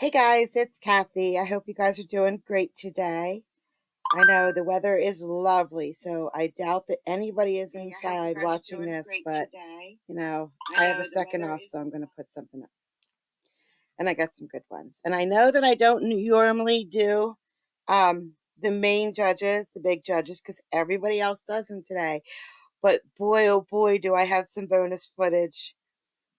Hey guys, it's Kathy. I hope you guys are doing great today. I know the weather is lovely, so I doubt that anybody is inside watching this, but I have a second off, so I'm going to put something up. And I got some good ones. And I know that I don't normally do the main judges, the big judges, because everybody else does them today. But boy, oh boy, do I have some bonus footage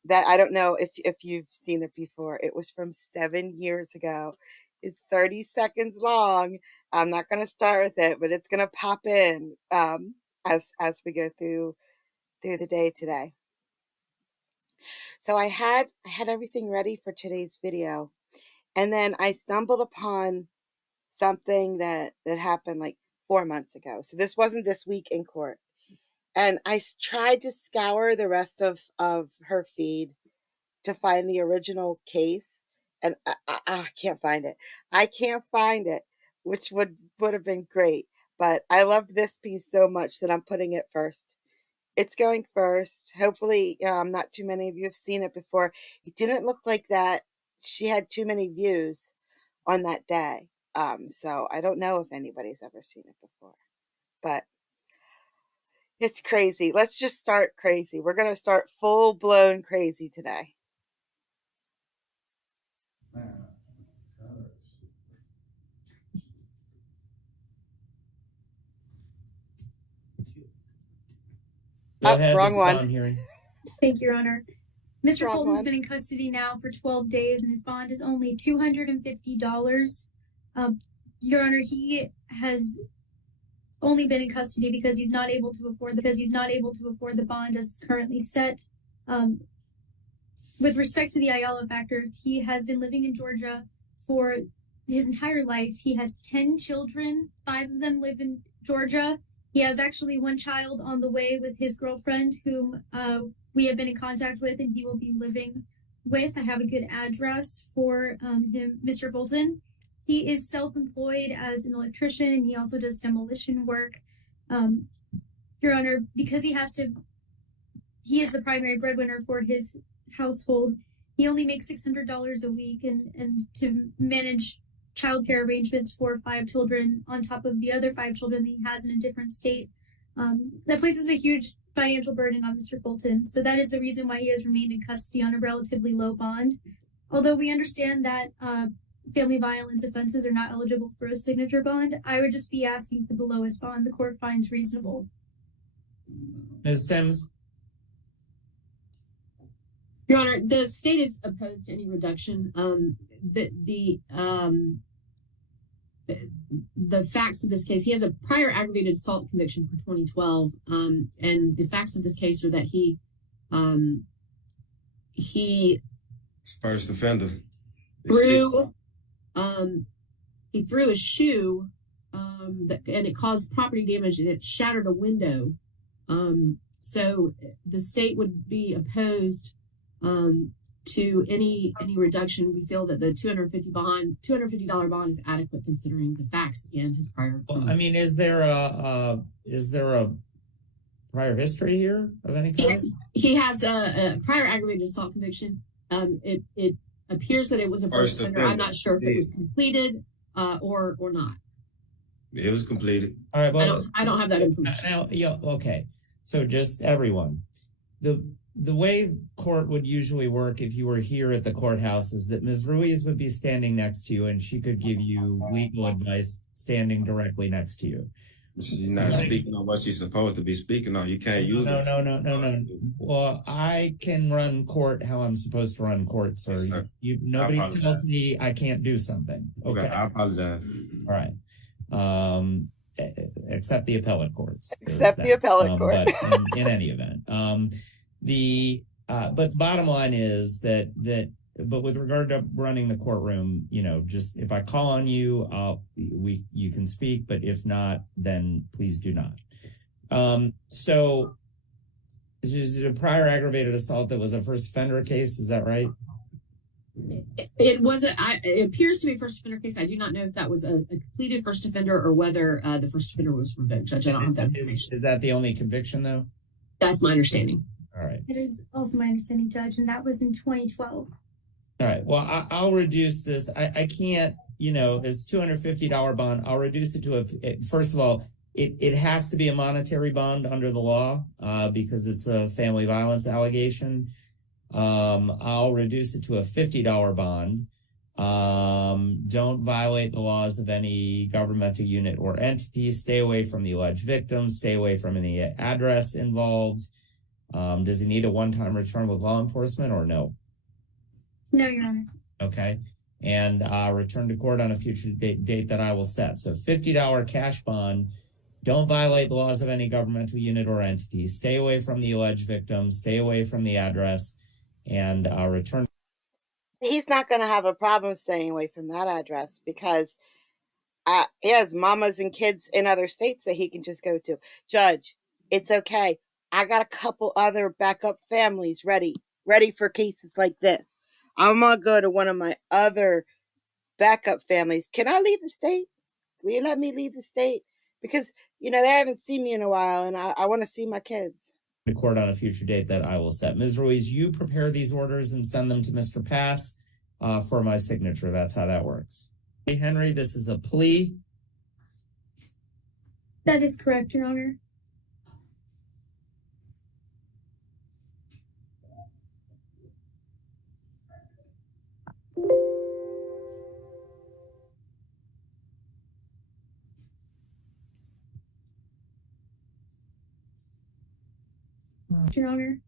that I don't know if you've seen it before. It was from 7 years ago. It's 30 seconds long. I'm not going to start with it, but it's going to pop in as we go through the day today. So I had everything ready for today's video, and then I stumbled upon something that happened like 4 months ago. So this wasn't this week in court. And I tried to scour the rest of her feed to find the original case, and I can't find it. I can't find it, which would have been great. But I loved this piece so much that I'm putting it first. It's going first. Hopefully, not too many of you have seen it before. It didn't look like that she had too many views on that day. So I don't know if anybody's ever seen it before, but it's crazy. Let's just start crazy. We're going to start full-blown crazy today. Go ahead, wrong one. Bond hearing. Thank you, Your Honor. Mr. Fulton's been in custody now for 12 days, and his bond is only $250. Your Honor, he has only been in custody because he's not able to afford the bond as currently set. With respect to the Ayala factors, he has been living in Georgia for his entire life. He has 10 children. 5 of them live in Georgia. He has actually 1 child on the way with his girlfriend, whom we have been in contact with, and he will be living with. I have a good address for him, Mr. Fulton. He is self-employed as an electrician, and he also does demolition work. Your Honor, because he is the primary breadwinner for his household. He only makes $600 a week, and to manage childcare arrangements for 5 children on top of the other 5 children that he has in a different state, that places a huge financial burden on Mr. Fulton. So that is the reason why he has remained in custody on a relatively low bond. Although we understand that family violence offenses are not eligible for a signature bond, I would just be asking for the lowest bond the court finds reasonable. Ms. Sims? Your Honor, the state is opposed to any reduction. The facts of this case, he has a prior aggravated assault conviction for 2012, and the facts of this case are that he first offender he threw a shoe and it caused property damage, and it shattered a window. So the state would be opposed to any reduction. We feel that the $250 bond is adequate considering the facts and his prior. Well, I mean, is there a prior history here of any kind? He has a prior aggravated assault conviction. It appears that it was a first offender. I'm not sure if it was completed or not. It was completed. All right. Well, I don't have that information. Now, yeah, okay. So just everyone, the way court would usually work if you were here at the courthouse is that Ms. Ruiz would be standing next to you, and she could give you legal advice standing directly next to you. She's not speaking on what she's supposed to be speaking on. You can't use it. No. Well, I can run court how I'm supposed to run court, sir. Nobody tells me I can't do something. Okay. I apologize. All right. Except the appellate courts. Except the appellate court. But in any event, but bottom line is that but with regard to running the courtroom, just if I call on you, you can speak, but if not, then please do not. So is it a prior aggravated assault that was a first offender case? Is that right? It appears to be a first offender case. I do not know if that was a completed first offender or whether the first offender was revoked. Judge, I don't have that information. Is that the only conviction, though? That's my understanding. All right. It is also my understanding, Judge, and that was in 2012. All right. Well, I'll reduce this. I can't, it's $250 bond. I'll reduce it to first of all, it has to be a monetary bond under the law because it's a family violence allegation. I'll reduce it to a $50 bond. Don't violate the laws of any governmental unit or entity. Stay away from the alleged victim. Stay away from any address involved. Does he need a one-time return with law enforcement or no? No, Your Honor. Okay. And return to court on a future date that I will set. So $50 cash bond. Don't violate the laws of any governmental unit or entity. Stay away from the alleged victim. Stay away from the address. And return. He's not going to have a problem staying away from that address because he has mamas and kids in other states that he can just go to. Judge, it's okay. I got a couple other backup families ready for cases like this. I'm going to go to one of my other backup families. Can I leave the state? Will you let me leave the state? Because, they haven't seen me in a while and I want to see my kids. To court on a future date that I will set. Ms. Ruiz, you prepare these orders and send them to Mr. Pass for my signature. That's how that works. Hey, Henry, this is a plea. That is correct, Your Honor. Your Honor.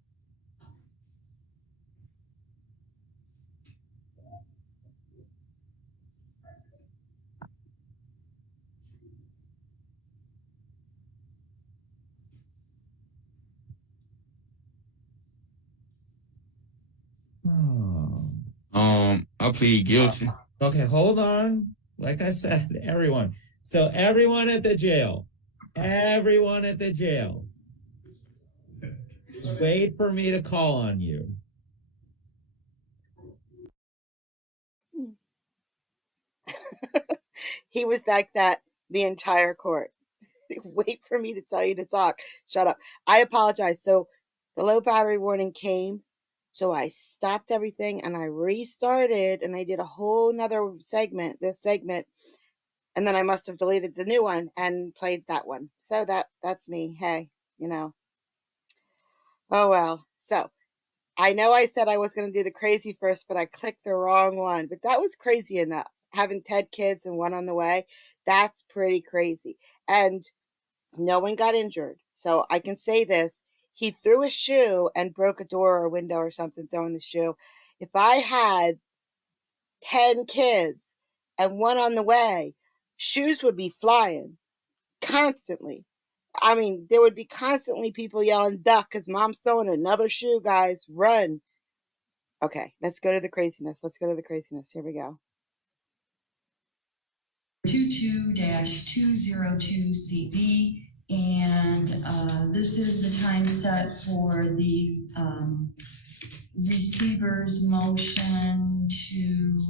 I plead guilty. Okay, hold on. Like I said, everyone. So everyone at the jail, wait for me to call on you. He was like that the entire court. Wait for me to tell you to talk. Shut up. I apologize. So the low battery warning came. So I stopped everything and I restarted and I did a whole nother segment, and then I must have deleted the new one and played that one. So that's me. Hey, Oh well. So I know I said I was going to do the crazy first, but I clicked the wrong one. But that was crazy enough. Having 10 kids and one on the way, that's pretty crazy. And no one got injured. So I can say this. He threw a shoe and broke a door or a window or something throwing the shoe. If I had 10 kids and one on the way, shoes would be flying constantly. I mean, there would be constantly people yelling, duck, because mom's throwing another shoe, guys, run. Okay, let's go to the craziness. Here we go. 22-202CB, and this is the time set for the receiver's motion to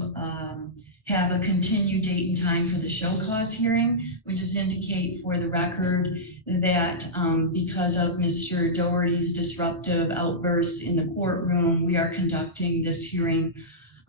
have a continued date and time for the show cause hearing. We just indicate for the record that because of Mr. Doherty's disruptive outbursts in the courtroom, we are conducting this hearing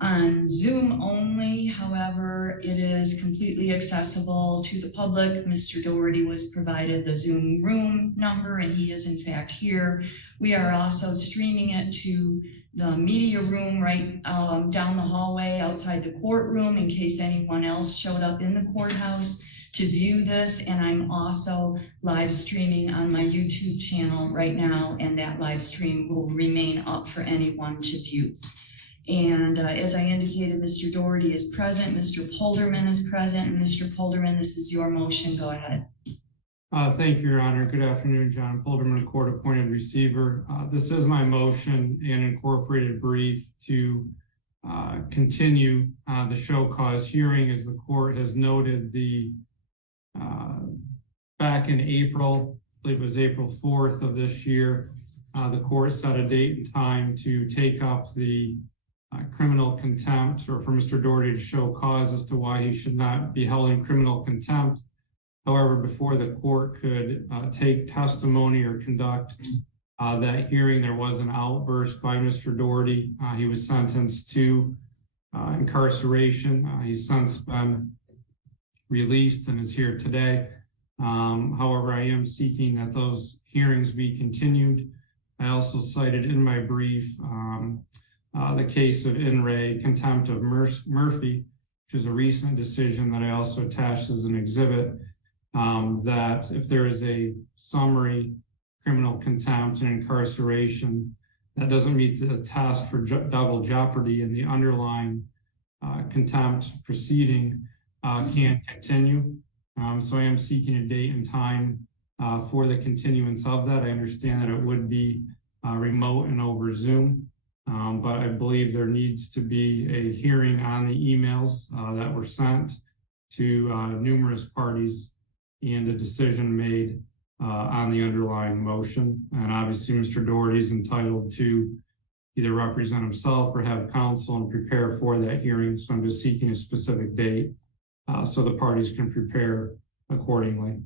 on Zoom only. However, it is completely accessible to the public. Mr. Doherty was provided the Zoom room number and he is in fact here. We are also streaming it to the media room right down the hallway outside the courtroom in case anyone else showed up in the courthouse to view this. And I'm also live streaming on my YouTube channel right now, and that live stream will remain up for anyone to view. And as I indicated, Mr. Doherty is present, Mr. Polderman is present, and Mr. Polderman, this is your motion. Go ahead. Thank you, Your Honor. Good afternoon, John Polderman, court-appointed receiver. This is my motion and incorporated brief to continue the show cause hearing. As the court has noted, back in April, I believe it was April 4th of this year, the court set a date and time to take up the criminal contempt, or for Mr. Doherty to show cause as to why he should not be held in criminal contempt. However, before the court could take testimony or conduct that hearing, there was an outburst by Mr. Doherty. He was sentenced to incarceration. He's since been released and is here today. However, I am seeking that those hearings be continued. I also cited in my brief the case of in re contempt of Murphy, which is a recent decision that I also attached as an exhibit, that if there is a summary criminal contempt and incarceration that doesn't meet the test for double jeopardy in the underlying contempt proceeding, can continue. So I am seeking a date and time for the continuance of that. I understand that it would be remote and over Zoom, but I believe there needs to be a hearing on the emails that were sent to numerous parties and a decision made on the underlying motion. And obviously Mr. Doherty is entitled to either represent himself or have counsel and prepare for that hearing. So I'm just seeking a specific date so the parties can prepare accordingly.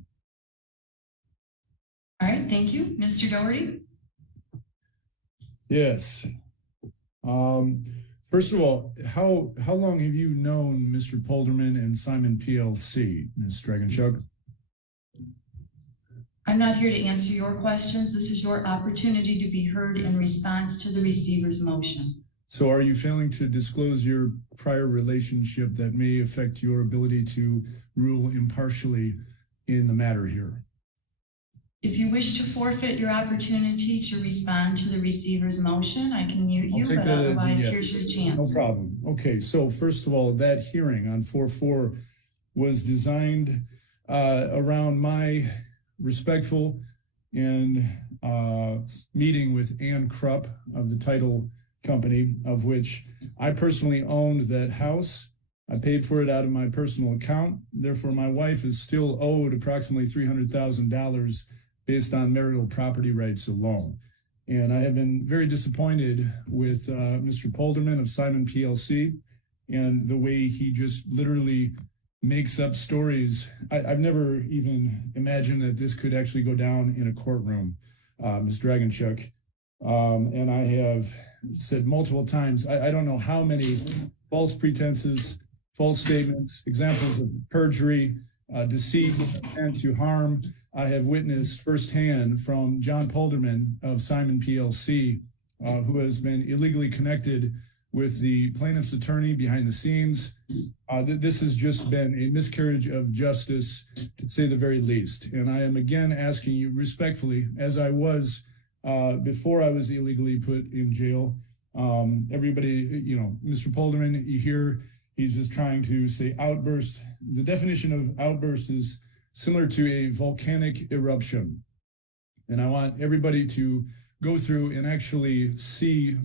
All right, thank you. Mr. Doherty? Yes. First of all, how long have you known Mr. Polderman and Simon PLC, Ms. Dragonchuk? I'm not here to answer your questions. This is your opportunity to be heard in response to the receiver's motion. So are you failing to disclose your prior relationship that may affect your ability to rule impartially in the matter here? If you wish to forfeit your opportunity to respond to the receiver's motion, I can mute you, but otherwise here's your chance. No problem. Okay, so first of all, that hearing on 4-4 was designed around my respectful and meeting with Ann Krupp of the title company, of which I personally owned that house. I paid for it out of my personal account. Therefore, my wife is still owed approximately $300,000 based on marital property rights alone. And I have been very disappointed with Mr. Polderman of Simon PLC and the way he just literally makes up stories. I've never even imagined that this could actually go down in a courtroom, Ms. Dragonchuk. And I have said multiple times, I don't know how many false pretenses, false statements, examples of perjury, deceit, intent to harm, I have witnessed firsthand from John Polderman of Simon PLC, who has been illegally connected with the plaintiff's attorney behind the scenes. This has just been a miscarriage of justice, to say the very least. And I am again asking you respectfully, as I was before I was illegally put in jail. Everybody, Mr. Polderman, you hear he's just trying to say outburst. The definition of outburst is similar to a volcanic eruption. And I want everybody to go through and actually see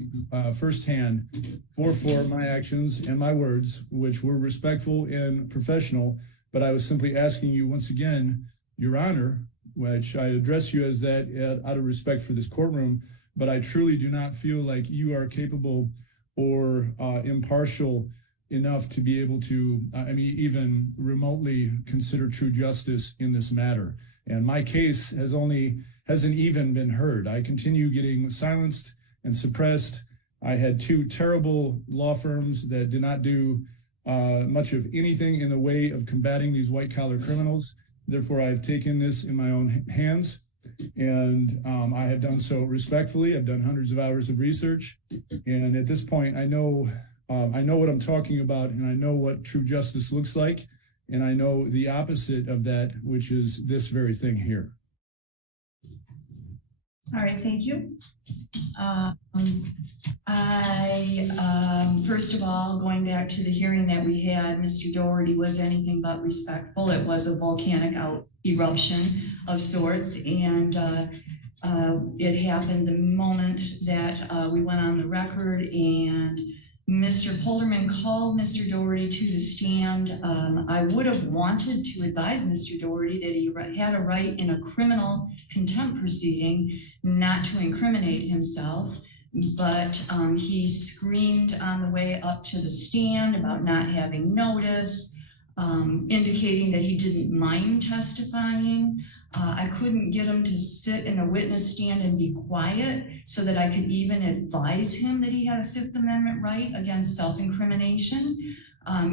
firsthand for my actions and my words, which were respectful and professional. But I was simply asking you once again, Your Honor, which I address you as that out of respect for this courtroom, but I truly do not feel like you are capable or impartial enough to be able to, even remotely consider true justice in this matter. And my case hasn't even been heard. I continue getting silenced and suppressed. I had two terrible law firms that did not do much of anything in the way of combating these white-collar criminals. Therefore, I've taken this in my own hands, and I have done so respectfully. I've done hundreds of hours of research, and at this point, I know what I'm talking about, and I know what true justice looks like, and I know the opposite of that, which is this very thing here. All right, thank you. First of all, going back to the hearing that we had, Mr. Doherty was anything but respectful. It was a volcanic eruption of sorts, and it happened the moment that we went on the record, and Mr. Polderman called Mr. Doherty to the stand. I would have wanted to advise Mr. Doherty that he had a right in a criminal contempt proceeding not to incriminate himself, but he screamed on the way up to the stand about not having notice, indicating that he didn't mind testifying. I couldn't get him to sit in a witness stand and be quiet so that I could even advise him that he had a Fifth Amendment right against self-incrimination.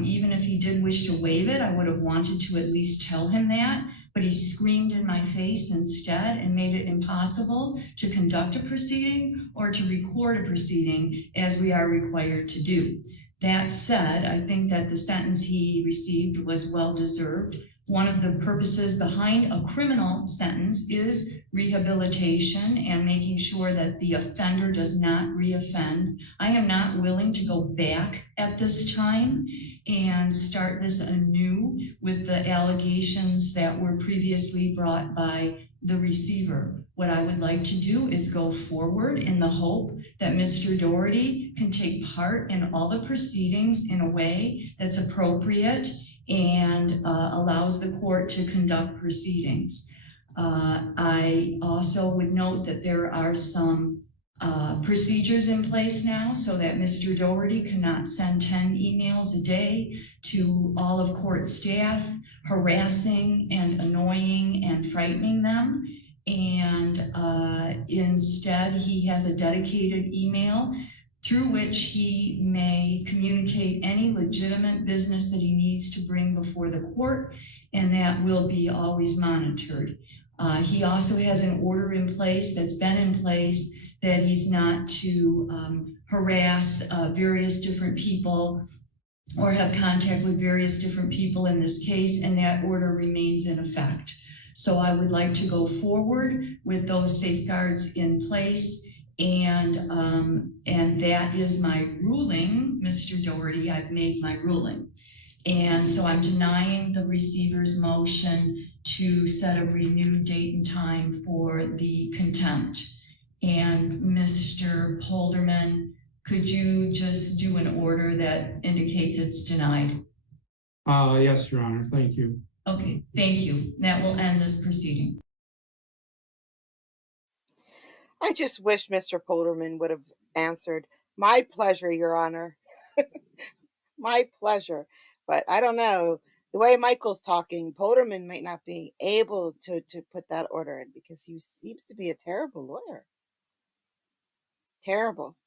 Even if he did wish to waive it, I would have wanted to at least tell him that, but he screamed in my face instead and made it impossible to conduct a proceeding or to record a proceeding as we are required to do. That said, I think that the sentence he received was well-deserved. One of the purposes behind a criminal sentence is rehabilitation and making sure that the offender does not reoffend. I am not willing to go back at this time and start this anew with the allegations that were previously brought by the receiver. What I would like to do is go forward in the hope that Mr. Doherty can take part in all the proceedings in a way that's appropriate and allows the court to conduct proceedings. I also would note that there are some procedures in place now so that Mr. Doherty cannot send 10 emails a day to all of court staff, harassing and annoying and frightening them. And instead, he has a dedicated email through which he may communicate any legitimate business that he needs to bring before the court, and that will be always monitored. He also has an order in place that's been in place that he's not to harass various different people or have contact with various different people in this case, and that order remains in effect. So I would like to go forward with those safeguards in place. And that is my ruling, Mr. Doherty. I've made my ruling. And so I'm denying the receiver's motion to set a renewed date and time for the contempt. And Mr. Polderman, could you just do an order that indicates it's denied? Yes, Your Honor. Thank you. Okay, thank you. That will end this proceeding. I just wish Mr. Polderman would have answered, "My pleasure, Your Honor." My pleasure. But I don't know. The way Michael's talking, Polderman might not be able to put that order in because he seems to be a terrible lawyer. Terrible.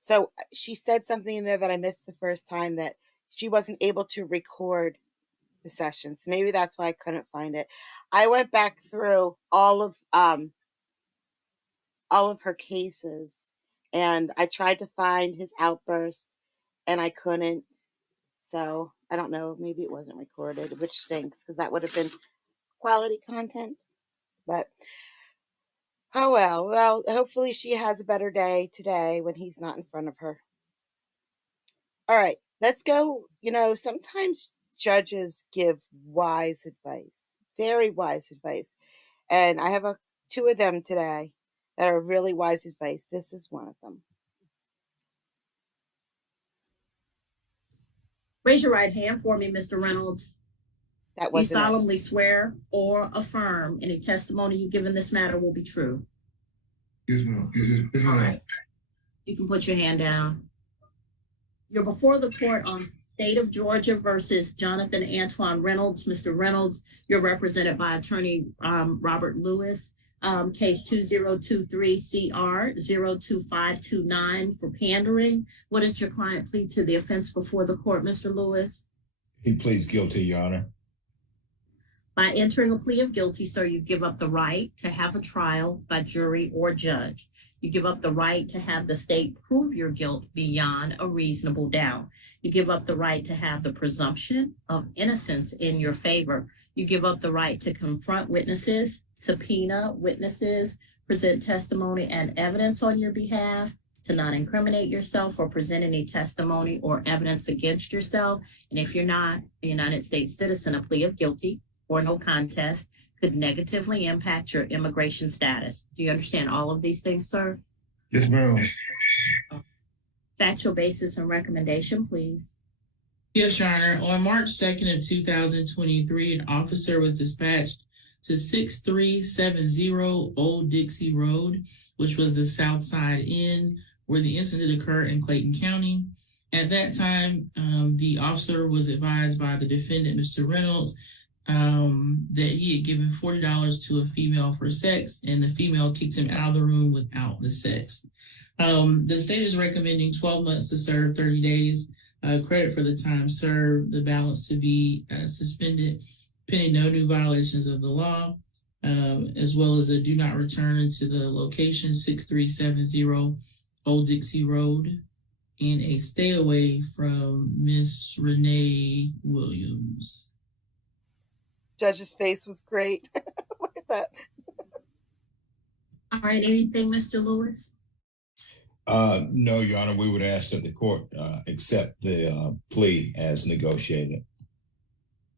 So she said something in there that I missed the first time, that she wasn't able to record the session. So maybe that's why I couldn't find it. I went back through all of her cases, and I tried to find his outburst and I couldn't. So I don't know, maybe it wasn't recorded, which stinks because that would have been quality content. But oh well, hopefully she has a better day today when he's not in front of her. All right, let's go. Sometimes judges give wise advice, very wise advice. And I have two of them today that are really wise advice. This is one of them. Raise your right hand for me, Mr. Reynolds. That You wasn't it. solemnly swear or affirm any testimony you give in this matter will be true. Yes, ma'am. Yes, All ma'am. right. You can put your hand down. You're before the court on State of Georgia versus Jonathan Antoine Reynolds. Mr. Reynolds, you're represented by attorney Robert Lewis. Case 2023-CR-02529 for pandering. What does your client plead to the offense before the court, Mr. Lewis? He pleads guilty, Your Honor. By entering a plea of guilty, sir, you give up the right to have a trial by jury or judge. You give up the right to have the state prove your guilt beyond a reasonable doubt. You give up the right to have the presumption of innocence in your favor. You give up the right to confront witnesses, subpoena witnesses, present testimony and evidence on your behalf, to not incriminate yourself or present any testimony or evidence against yourself. And if you're not a United States citizen, a plea of guilty or no contest could negatively impact your immigration status. Do you understand all of these things, sir? Yes, ma'am. Factual basis and recommendation, please. Yes, Your Honor. On March 2nd of 2023, an officer was dispatched to 6370 Old Dixie Road, which was the South Side Inn, where the incident occurred in Clayton County. At that time, the officer was advised by the defendant, Mr. Reynolds, that he had given $40 to a female for sex, and the female kicked him out of the room without the sex. The state is recommending 12 months to serve, 30 days credit for the time served, the balance to be suspended pending no new violations of the law, as well as a do not return to the location 6370 Old Dixie Road, and a stay away from Miss Renee Williams. Judge's face was great. Look at that. All right, anything, Mr. Lewis? No, Your Honor, we would ask that the court accept the plea as negotiated.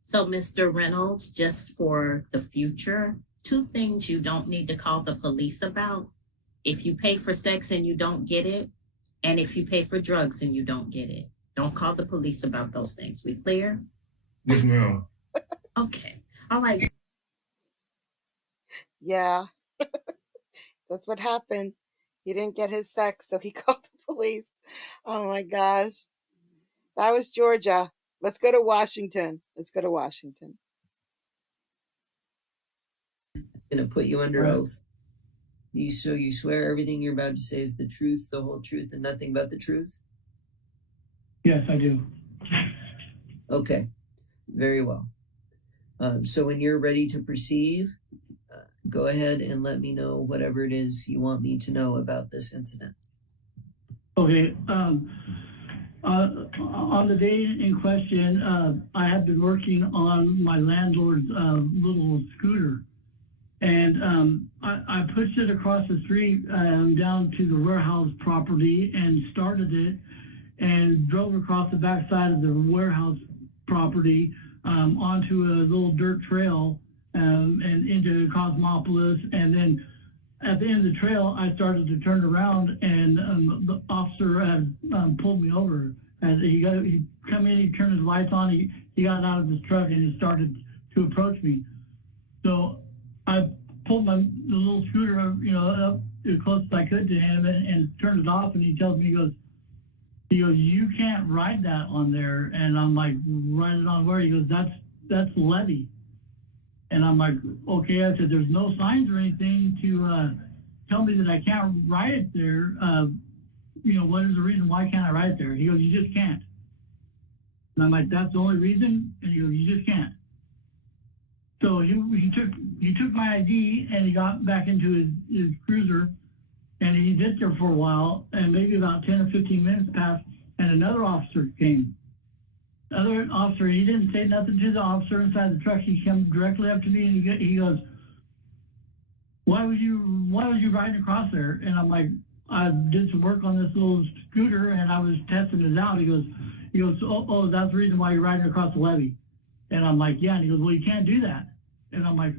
So, Mr. Reynolds, just for the future, 2 things you don't need to call the police about. If you pay for sex and you don't get it, and if you pay for drugs and you don't get it. Don't call the police about those things. We clear? Yes, ma'am. Okay. All right. Yeah. That's what happened. He didn't get his sex, so he called the police. Oh my gosh. That was Georgia. Let's go to Washington. Gonna put you under oath. You swear everything you're about to say is the truth, the whole truth, and nothing but the truth? Yes, I do. Okay, very well. So when you're ready to proceed, go ahead and let me know whatever it is you want me to know about this incident. Okay. On the day in question, I had been working on my landlord's little scooter. And I pushed it across the street down to the warehouse property and started it and drove across the backside of the warehouse property onto a little dirt trail and into Cosmopolis. And then at the end of the trail, I started to turn around, and the officer had pulled me over. As he come in, he turned his lights on, he got out of his truck and he started to approach me. So I pulled the little scooter, up as close as I could to him and turned it off. And he tells me, he goes, you can't ride that on there. And I'm like, ride it on where? He goes, that's levy. And I'm like, okay. I said, there's no signs or anything to tell me that I can't ride it there. What is the reason? Why can't I ride it there? He goes, you just can't. And I'm like, that's the only reason? And he goes, you just can't. So he took my ID and he got back into his cruiser, and he did there for a while, and maybe about 10 or 15 minutes passed, and another officer came. Other officer, he didn't say nothing to the officer inside the truck. He came directly up to me and he goes, why was you riding across there? And I'm like, I did some work on this little scooter and I was testing it out. He goes, oh, that's the reason why you're riding across the levee. And I'm like, yeah. And he goes, well, you can't do that. And I'm like,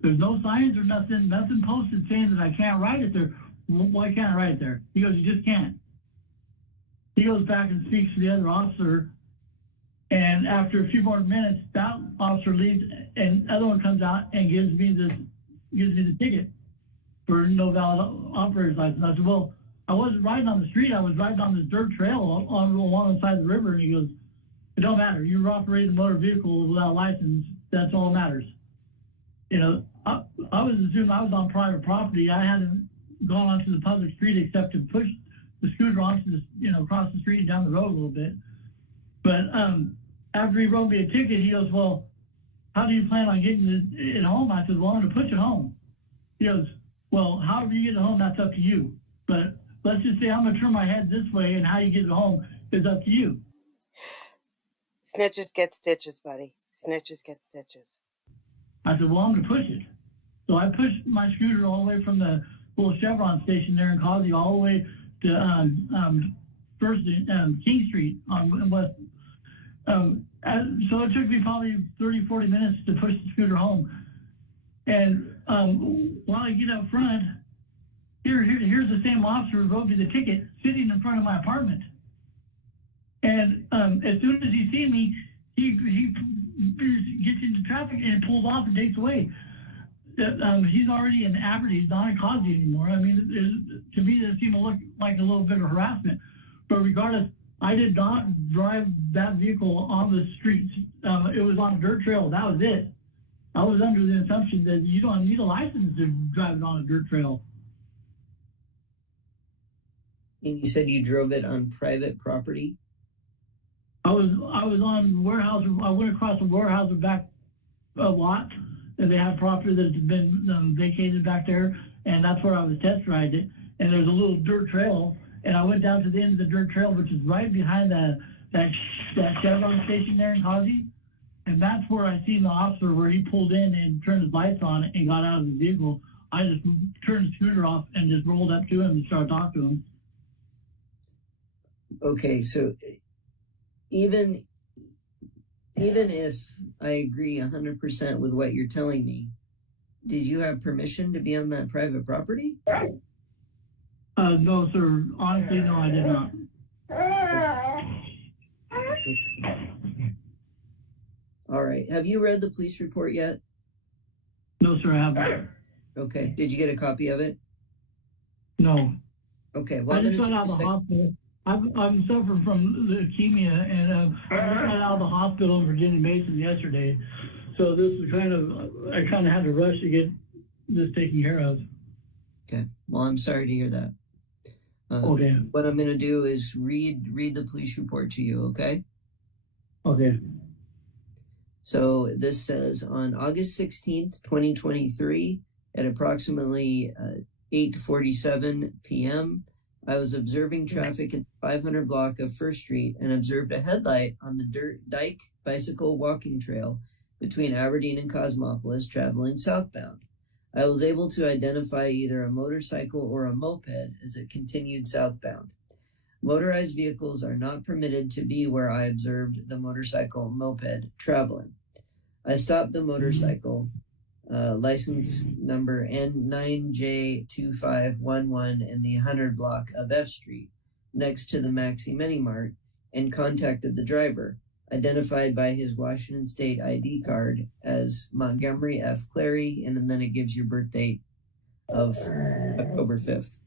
there's no signs or nothing posted saying that I can't ride it there. Why can't I ride it there? He goes, you just can't. He goes back and speaks to the other officer. And after a few more minutes, that officer leaves, and the other one comes out and gives me the ticket for no valid operator's license. I said, well, I wasn't riding on the street. I was riding on this dirt trail along the side of the river. And he goes, it don't matter. You were operating a motor vehicle without a license. That's all that matters. I was assuming I was on private property. I hadn't gone onto the public street except to push the scooter onto across the street and down the road a little bit. But after he wrote me a ticket, he goes, well, how do you plan on getting it home? I said, well, I'm going to push it home. He goes, well, however you get it home, that's up to you. But let's just say I'm going to turn my head this way, and how you get it home is up to you. Snitches get stitches, buddy. Snitches get stitches. I said, well, I'm going to push it. So I pushed my scooter all the way from the little Chevron station there in Causey all the way to First King Street on West. So it took me probably 30, 40 minutes to push the scooter home. And while I get up front, here's the same officer who wrote me the ticket sitting in front of my apartment. And as soon as he sees me, he gets into traffic and pulls off and takes away. He's already in Aberdeen. He's not in Causey anymore. I mean, to me, that seemed to look like a little bit of harassment. But regardless, I did not drive that vehicle on the streets. It was on a dirt trail. That was it. I was under the assumption that you don't need a license to drive it on a dirt trail. And you said you drove it on private property? I was on warehouse. I went across the warehouse and back a lot, and they have property that's been vacated back there, and that's where I was test riding it. And there's a little dirt trail, and I went down to the end of the dirt trail, which is right behind that Chevron station there in Causey. And that's where I seen the officer where he pulled in and turned his lights on and got out of the vehicle. I just turned the scooter off and just rolled up to him and started talking to him. Okay, so even if I agree 100% with what you're telling me, did you have permission to be on that private property? No, sir. Honestly, no, I did not. All right. Have you read the police report yet? No, sir, I haven't. Okay. Did you get a copy of it? No. Okay. Well, I just got out of the hospital. I'm suffering from leukemia, and I just got out of the hospital in Virginia Mason yesterday. So this is I kind of had to rush to get this taken care of. Okay. Well, I'm sorry to hear that. Okay. What I'm going to do is read the police report to you, okay? Okay. So this says on August 16th, 2023, at approximately 8:47 p.m., I was observing traffic at the 500 block of First Street and observed a headlight on the Dyke bicycle walking trail between Aberdeen and Cosmopolis traveling southbound. I was able to identify either a motorcycle or a moped as it continued southbound. Motorized vehicles are not permitted to be where I observed the motorcycle moped traveling. I stopped the motorcycle, license number N9J2511 in the 100 block of F Street, next to the Maxi Mini Mart, and contacted the driver, identified by his Washington State ID card as Montgomery F. Clary, and then it gives your birth date of October 5th.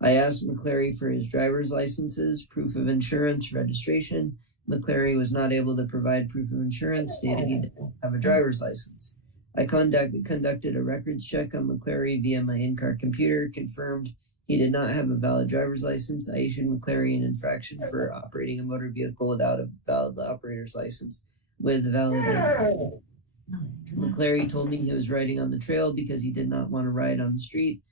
I asked McClary for his driver's licenses, proof of insurance, registration. McClary was not able to provide proof of insurance, stated he didn't have a driver's license. I conducted a records check on McClary via my in-car computer, confirmed he did not have a valid driver's license. I issued McClary an infraction for operating a motor vehicle without a valid operator's license with a valid ID. McClary told me he was riding on the trail because he did not want to ride on the street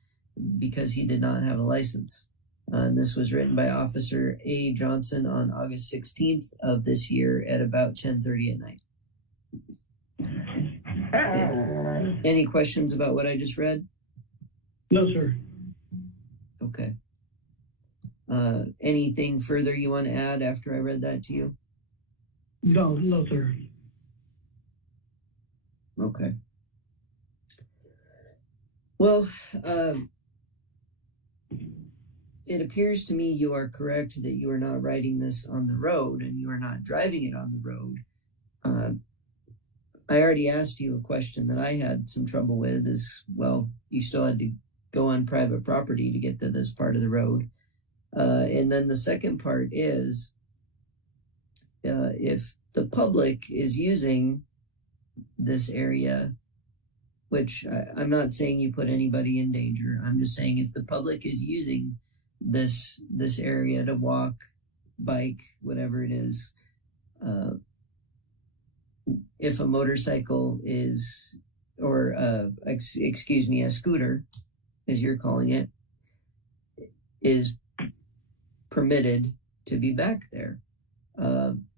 because he did not have a license. And this was written by Officer A. Johnson on August 16th of this year at about 10:30 at night. Any questions about what I just read? No, sir. Okay. Anything further you want to add after I read that to you? No, sir. Okay. Well, it appears to me you are correct that you are not riding this on the road and you are not driving it on the road. I already asked you a question that I had some trouble with is, well, you still had to go on private property to get to this part of the road. And then the second part is, if the public is using this area, which I'm not saying you put anybody in danger. I'm just saying if the public is using this area to walk, bike, whatever it is, if a motorcycle is, or excuse me, a scooter, as you're calling it, is permitted to be back there.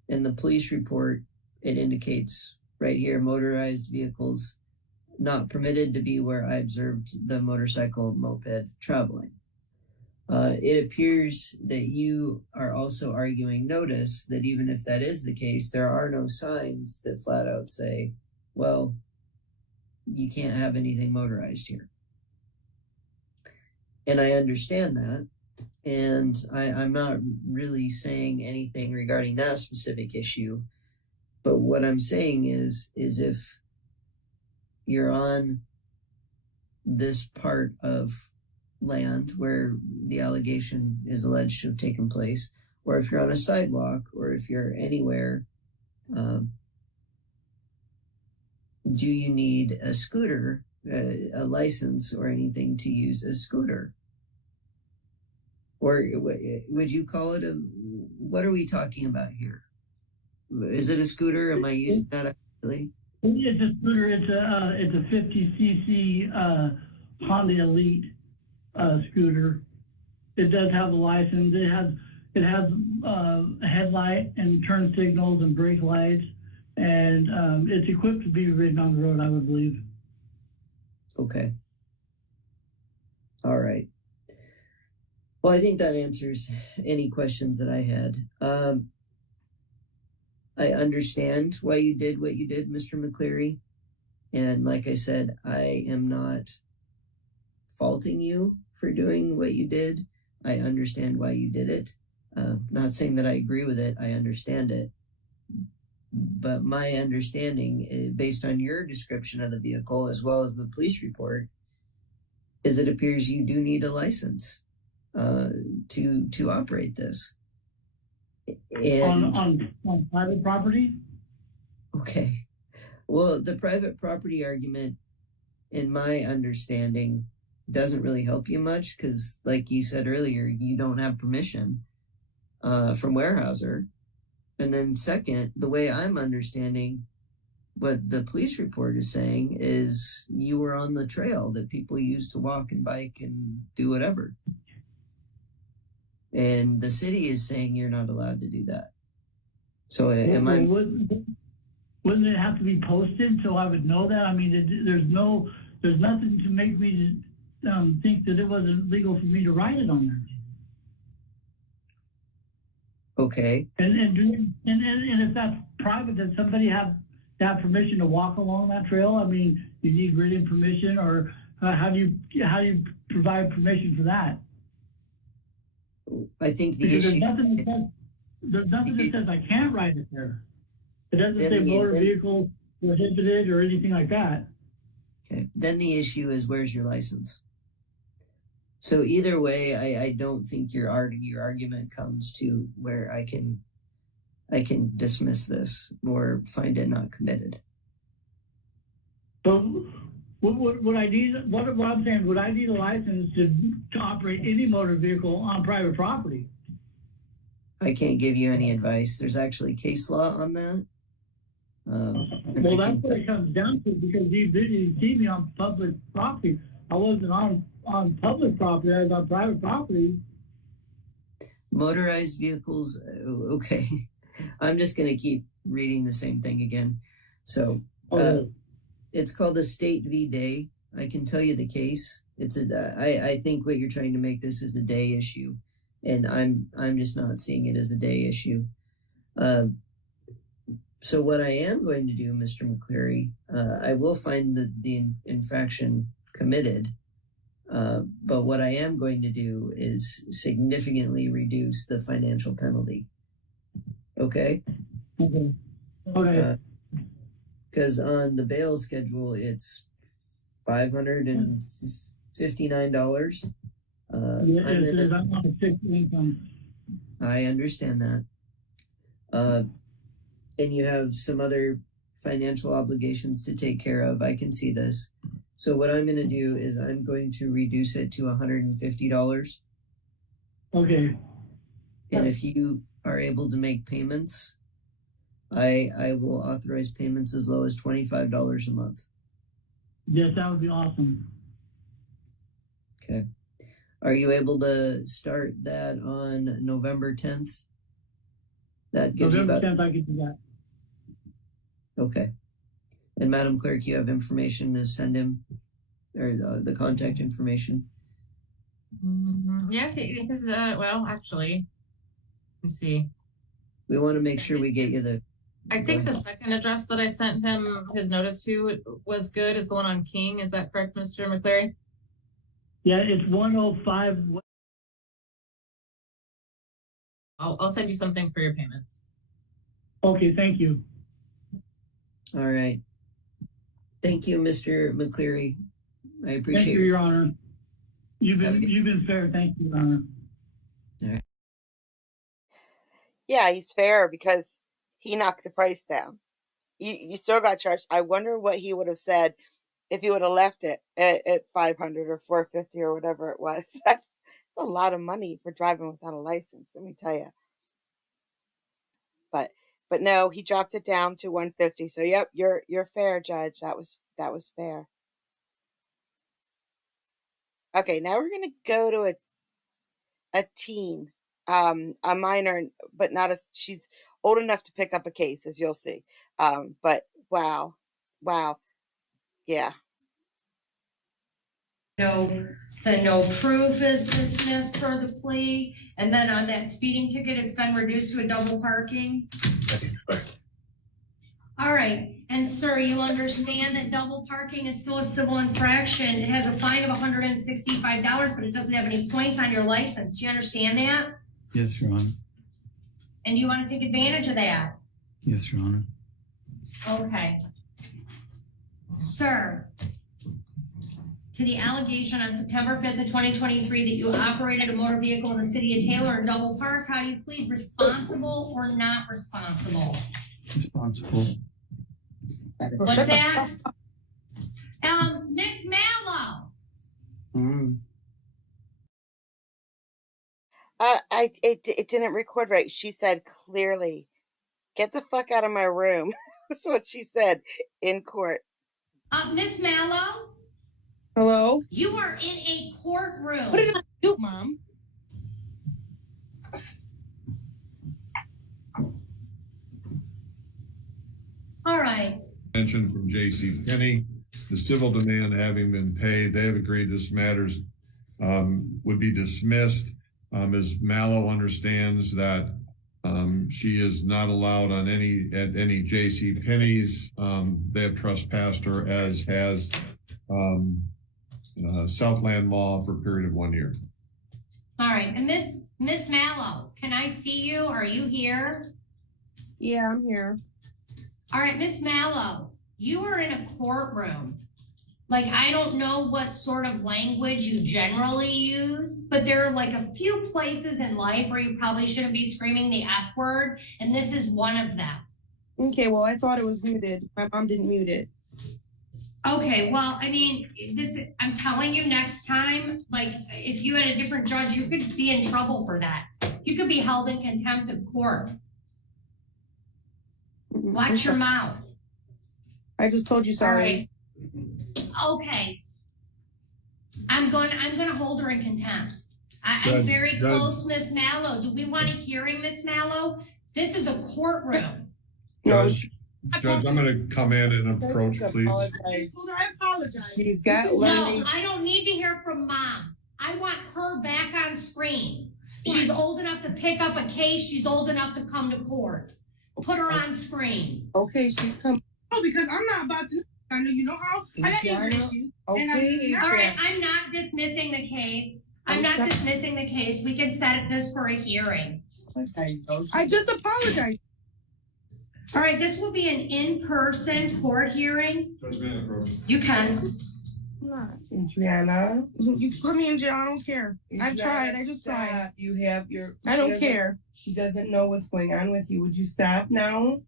In the police report, it indicates right here, motorized vehicles not permitted to be where I observed the motorcycle moped traveling. It appears that you are also arguing notice that even if that is the case, there are no signs that flat out say, well, you can't have anything motorized here. And I understand that. And I'm not really saying anything regarding that specific issue. But what I'm saying is if you're on this part of land where the allegation is alleged to have taken place, or if you're on a sidewalk, or if you're anywhere do you need a scooter, a license or anything to use a scooter? Or would you call it what are we talking about here? Is it a scooter? Am I using that actually? It's a scooter. It's a 50cc Honda Elite scooter. It does have a license. It has a headlight and turn signals and brake lights, and it's equipped to be ridden on the road, I would believe. Okay. All right. Well, I think that answers any questions that I had. I understand why you did what you did, Mr. McCleary. And like I said, I am not faulting you for doing what you did. I understand why you did it. Not saying that I agree with it. I understand it. But my understanding, based on your description of the vehicle, as well as the police report, is it appears you do need a license to operate this. And on private property? Okay. Well, the private property argument, in my understanding, doesn't really help you much because, like you said earlier, you don't have permission from Weyerhaeuser. And then second, the way I'm understanding what the police report is saying is you were on the trail that people use to walk and bike and do whatever. And the city is saying you're not allowed to do that. So wouldn't it have to be posted so I would know that? I mean, there's nothing to make me think that it wasn't legal for me to write it on there. Okay. And if that's private, does somebody have permission to walk along that trail? I mean, you need written permission, or how do you provide permission for that? I think there's nothing that says I can't ride it there. It doesn't say motor vehicle prohibited or anything like that. Okay. Then the issue is, where's your license? So either way, I don't think your argument comes to where I can dismiss this or find it not committed. But would I need what I'm saying? Would I need a license to operate any motor vehicle on private property? I can't give you any advice. There's actually case law on that. Well, that's what it comes down to, because you see me on public property. I wasn't on public property. I was on private property. Motorized vehicles. Okay. I'm just going to keep reading the same thing again. So it's called the State v. Day. I can tell you the case. I think what you're trying to make this is a day issue, and I'm just not seeing it as a day issue. So what I am going to do, Mr. McCleary, I will find the infraction committed, but what I am going to do is significantly reduce the financial penalty. Okay? Okay. Because on the bail schedule, it's $559. I'm on a fixed income. I understand that. And you have some other financial obligations to take care of. I can see this. So what I'm going to do is I'm going to reduce it to $150. Okay. And if you are able to make payments, I will authorize payments as low as $25 a month. Yes, that would be awesome. Okay. Are you able to start that on November 10th? That gives November you about 10th, I can do that. Okay. And Madam Clerk, you have information to send him, or the contact information? Yeah, because, well, actually, let me see. We want to make sure we get you the... I think the second address that I sent him his notice to was good, is the one on King. Is that correct, Mr. McCleary? Yeah, it's 105. I'll send you something for your payments. Okay, thank you. All right. Thank you, Mr. McCleary. I appreciate it. Thank you, Your Honor. You've been fair. Thank you, Your Honor. All right. Yeah, he's fair because he knocked the price down. you still got charged. I wonder what he would have said if he would have left it at 500 or 450 or whatever it was. That's a lot of money for driving without a license, let me tell you. But no, he dropped it down to 150. So yep, you're fair, Judge. That was fair. Okay, now we're gonna go to a teen, a minor, but not she's old enough to pick up a case, as you'll see. But wow, yeah. No proof is dismissed for the plea, and then on that speeding ticket, it's been reduced to a double parking. All right, and sir, you understand that double parking is still a civil infraction. It has a fine of $165, but it doesn't have any points on your license. Do you understand that? Yes, Your Honor. And do you want to take advantage of that? Yes, Your Honor. Okay. Sir, to the allegation on September 5th of 2023 that you operated a motor vehicle in the city of Taylor and double parked, how do you plead, responsible or not responsible? Responsible. What's that? Miss Mallow. It didn't record right. She said clearly, "Get the fuck out of my room." That's what she said in court. Miss Mallow. Hello? You are in a courtroom. What did I do, Mom? All right. Mention from J.C. Penney, the civil demand having been paid, they have agreed this matters would be dismissed. As Mallow understands that she is not allowed on any J.C. Penney's. They have trespassed her, as has Southland Mall for a period of 1 year. All right, and Miss Mallow, can I see you? Are you here? Yeah, I'm here. All right, Miss Mallow, you are in a courtroom. Like, I don't know what sort of language you generally use, but there are like a few places in life where you probably shouldn't be screaming the F word, and this is one of them. Okay, well, I thought it was muted. My mom didn't mute it. Okay, well, I mean, I'm telling you, next time, like, if you had a different judge, you could be in trouble for that. You could be held in contempt of court. Watch your mouth. I just told you sorry. All right. Okay. I'm gonna hold her in contempt. I'm very close, Miss Mallow. Do we want a hearing, Miss Mallow? This is a courtroom. Judge, I'm going to come in and approach, please. I apologize. She's got No, I don't need to hear from Mom. I want her back on screen. She's old enough to pick up a case. She's old enough to come to court. Put her on screen. Okay, she's coming. Oh, because I'm not about to. I know you know how. I got English you. Okay. All right, I'm not dismissing the case. I'm not dismissing the case. We can set this for a hearing. I just apologize. All right, this will be an in-person court hearing. You can. Adriana. You put me in jail. I don't care. I tried. I just tried. You have your. I don't care. She doesn't know what's going on with you. Would you stop now?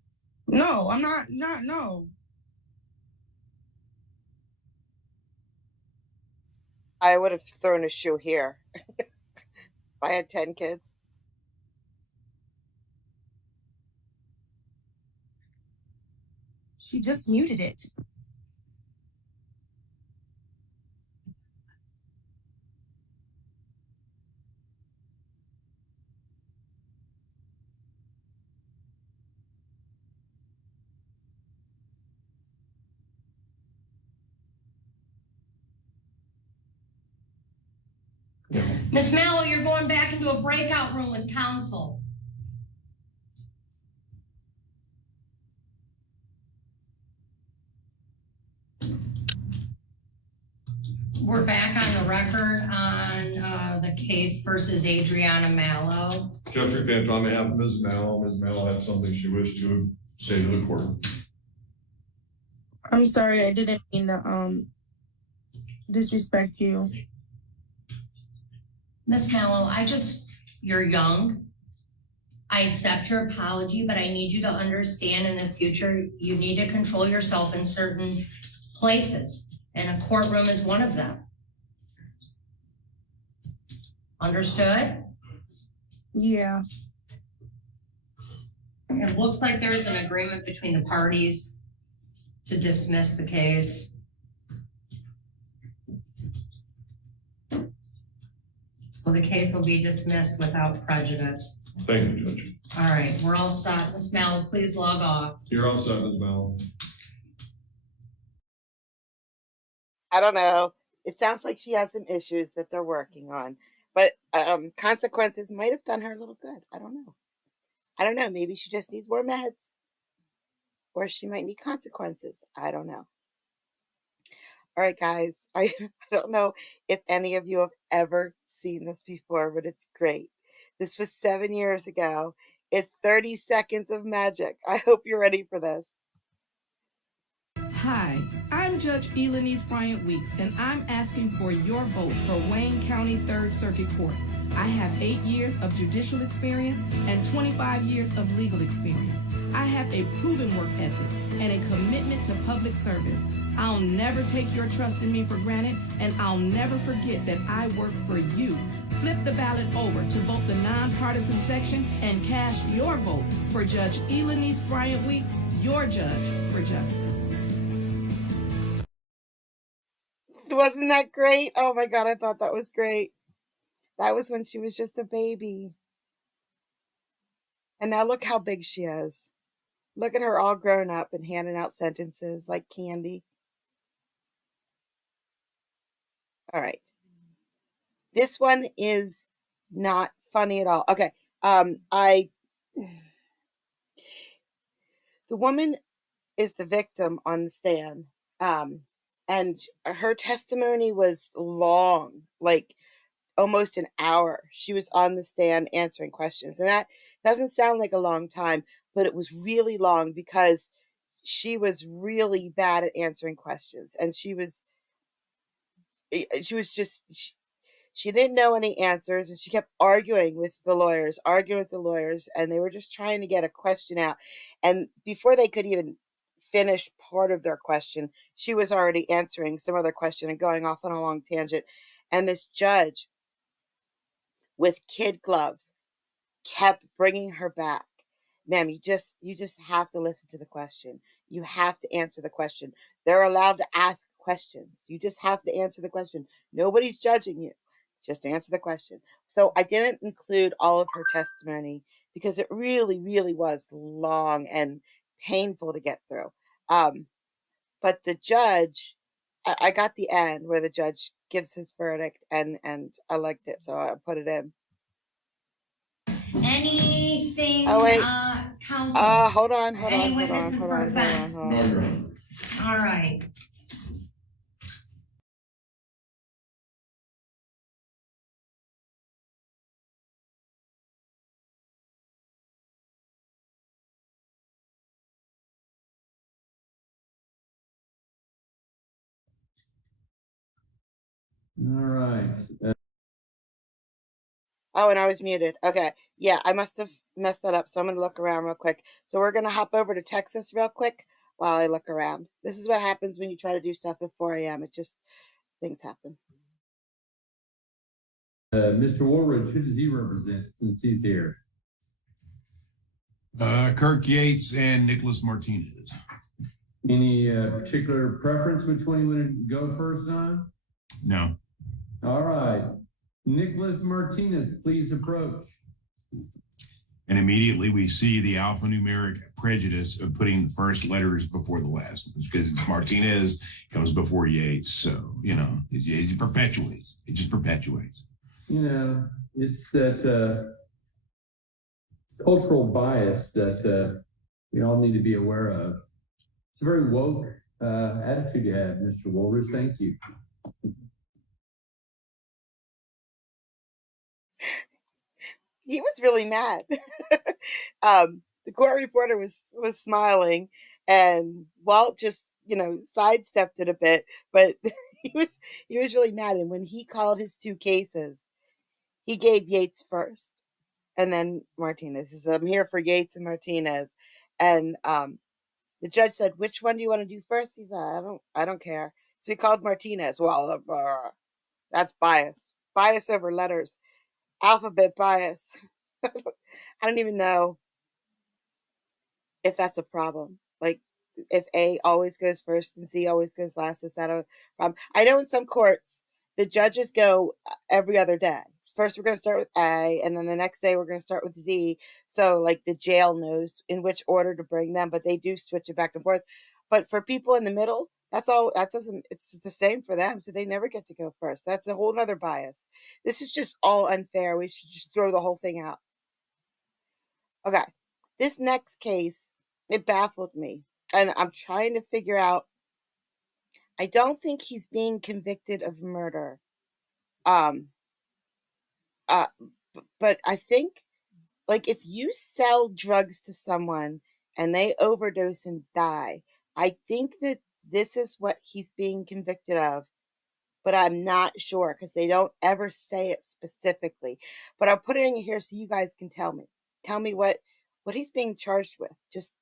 No, I'm not. No. I would have thrown a shoe here if I had 10 kids. She just muted it. Miss Mallow, you're going back into a breakout room with counsel. We're back on the record on the case versus Adriana Mallow. Jeffrey Fant, on behalf of Ms. Mallow. Ms. Mallow had something she wished to say to the court. I'm sorry, I didn't mean to disrespect you. Miss Mallow, you're young. I accept your apology, but I need you to understand in the future, you need to control yourself in certain places, and a courtroom is one of them. Understood? Yeah. It looks like there is an agreement between the parties to dismiss the case. So the case will be dismissed without prejudice. Thank you, Judge. All right, we're all set. Ms. Mallow, please log off. You're all set, Ms. Mallow. I don't know. It sounds like she has some issues that they're working on, but consequences might have done her a little good. I don't know. Maybe she just needs more meds, or she might need consequences. I don't know. All right, guys. I don't know if any of you have ever seen this before, but it's great. This was 7 years ago. It's 30 seconds of magic. I hope you're ready for this. Hi, I'm Judge Elenice Bryant Weeks, and I'm asking for your vote for Wayne County 3rd Circuit Court. I have 8 years of judicial experience and 25 years of legal experience. I have a proven work ethic and a commitment to public service. I'll never take your trust in me for granted, and I'll never forget that I work for you. Flip the ballot over to vote the nonpartisan section and cast your vote for Judge Elenice Bryant Weeks, your judge for justice. Wasn't that great? Oh my God, I thought that was great. That was when she was just a baby. And now look how big she is. Look at her all grown up and handing out sentences like candy. All right. This one is not funny at all. Okay. The woman is the victim on the stand. And her testimony was long, like almost an hour. She was on the stand answering questions. And that doesn't sound like a long time, but it was really long because she was really bad at answering questions. And she didn't know any answers, and she kept arguing with the lawyers, and they were just trying to get a question out. And before they could even finish part of their question, she was already answering some other question and going off on a long tangent. And this judge with kid gloves kept bringing her back. Ma'am, you just have to listen to the question. You have to answer the question. They're allowed to ask questions. You just have to answer the question. Nobody's judging you. Just answer the question. So I didn't include all of her testimony because it really, really was long and painful to get through. But the judge, I got the end where the judge gives his verdict, and I liked it, so I put it in. Anything, oh, wait. counsel? Hold on. Any witnesses for defense? All right. All right. Oh, and I was muted. Okay. Yeah, I must have messed that up. So I'm going to look around real quick. So we're going to hop over to Texas real quick while I look around. This is what happens when you try to do stuff at 4 a.m. It just, things happen. Mr. Woolridge, who does he represent since he's here? Kirk Yates and Nicholas Martinez. Any particular preference which one you want to go first on? No. All right. Nicholas Martinez, please approach. And immediately we see the alphanumeric prejudice of putting the first letters before the last ones because it's Martinez comes before Yates. So, it perpetuates. It just perpetuates. It's that cultural bias that we all need to be aware of. It's a very woke attitude you have, Mr. Woolridge. Thank you. He was really mad. The court reporter was smiling, and Walt just sidestepped it a bit, but he was really mad. And when he called his two cases, he gave Yates first. And then Martinez says, I'm here for Yates and Martinez. And the judge said, which one do you want to do first? He said, I don't care. So he called Martinez. Well, that's bias. Bias over letters. Alphabet bias. I don't even know if that's a problem. Like, if A always goes first and C always goes last, is that a problem? I know in some courts, the judges go every other day. First, we're going to start with A, and then the next day we're going to start with Z. So, like, the jail knows in which order to bring them, but they do switch it back and forth. But for people in the middle, that's all. It's the same for them. So they never get to go first. That's a whole other bias. This is just all unfair. We should just throw the whole thing out. Okay. This next case, it baffled me. And I'm trying to figure out, I don't think he's being convicted of murder. But I think, like, if you sell drugs to someone and they overdose and die, I think that this is what he's being convicted of. But I'm not sure because they don't ever say it specifically. But I'll put it in here so you guys can tell me. Tell me what he's being charged with. Just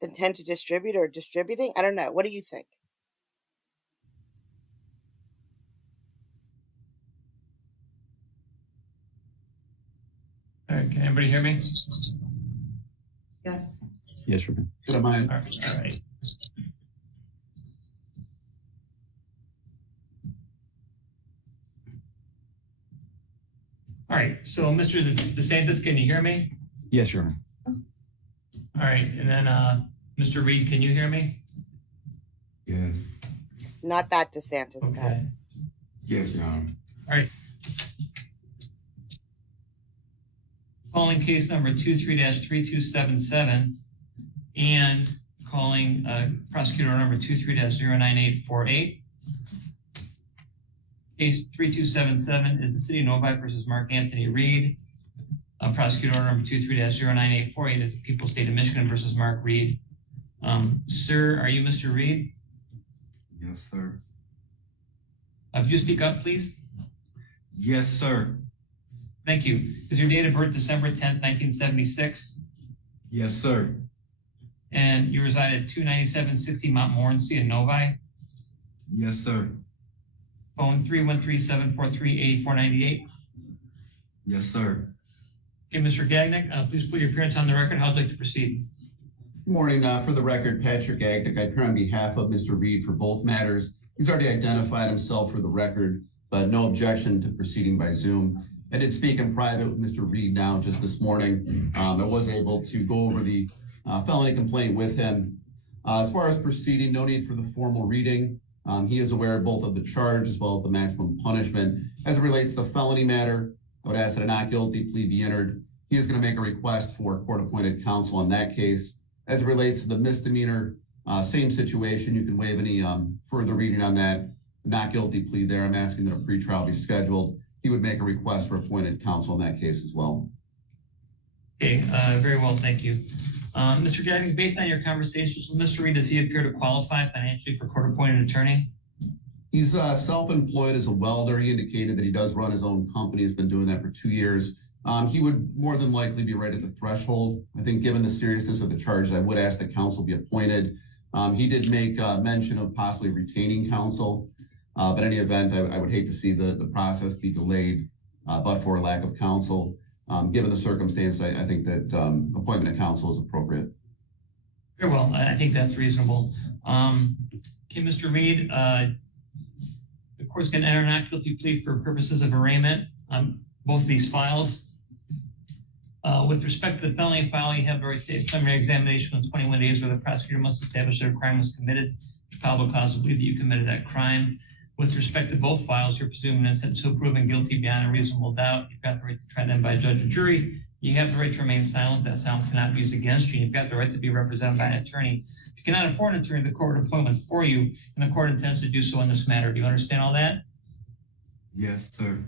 intent to distribute or distributing? I don't know. What do you think? All right, can anybody hear me? Yes. Yes, sir. All right. All right, so Mr. DeSantis, can you hear me? Yes, Your Honor. All right, and then Mr. Reed, can you hear me? Yes. Not that DeSantis, guys. Yes, Your Honor. All right. Calling case number 23-3277 and calling prosecutor number 23-09848. Case 3277 is the City of Novi versus Mark Anthony Reed. Prosecutor number 23-09848 is the People's State of Michigan versus Mark Reed. Sir, are you Mr. Reed? Yes, sir. Could you speak up, please? Yes, sir. Thank you. Is your date of birth December 10th, 1976? Yes, sir. And you reside at 29760 Mount Morency in Novi? Yes, sir. Phone 313-743-8498. Yes, sir. Okay, Mr. Gagnick, please put your appearance on the record. How would you like to proceed? Good morning. For the record, Patrick Gagnick. I appear on behalf of Mr. Reed for both matters. He's already identified himself for the record, but no objection to proceeding by Zoom. I did speak in private with Mr. Reed now just this morning. I was able to go over the felony complaint with him. As far as proceeding, no need for the formal reading. He is aware both of the charge as well as the maximum punishment. As it relates to the felony matter, I would ask that a not guilty plea be entered. He is going to make a request for court-appointed counsel on that case. As it relates to the misdemeanor, same situation. You can waive any further reading on that. Not guilty plea there. I'm asking that a pretrial be scheduled. He would make a request for appointed counsel in that case as well. Okay, very well, thank you. Mr. Gagnick, based on your conversations with Mr. Reed, does he appear to qualify financially for court-appointed attorney? He's self-employed as a welder. He indicated that he does run his own company. He's been doing that for 2 years. He would more than likely be right at the threshold. I think given the seriousness of the charges, I would ask that counsel be appointed. He did make mention of possibly retaining counsel. But in any event, I would hate to see the process be delayed, but for a lack of counsel. Given the circumstance, I think that appointment of counsel is appropriate. Very well, I think that's reasonable. Okay, Mr. Reed, the court's going to enter a not guilty plea for purposes of arraignment on both of these files. With respect to the felony file, you have the right to a preliminary examination within 21 days where the prosecutor must establish that a crime was committed. There's probable cause to believe that you committed that crime. With respect to both files, you're presumed innocent until proven guilty beyond a reasonable doubt. You've got the right to try them by judge or jury. You have the right to remain silent. That silence cannot be used against you. You've got the right to be represented by an attorney. If you cannot afford an attorney, the court would appointment for you, and the court intends to do so in this matter. Do you understand all that? Yes, sir.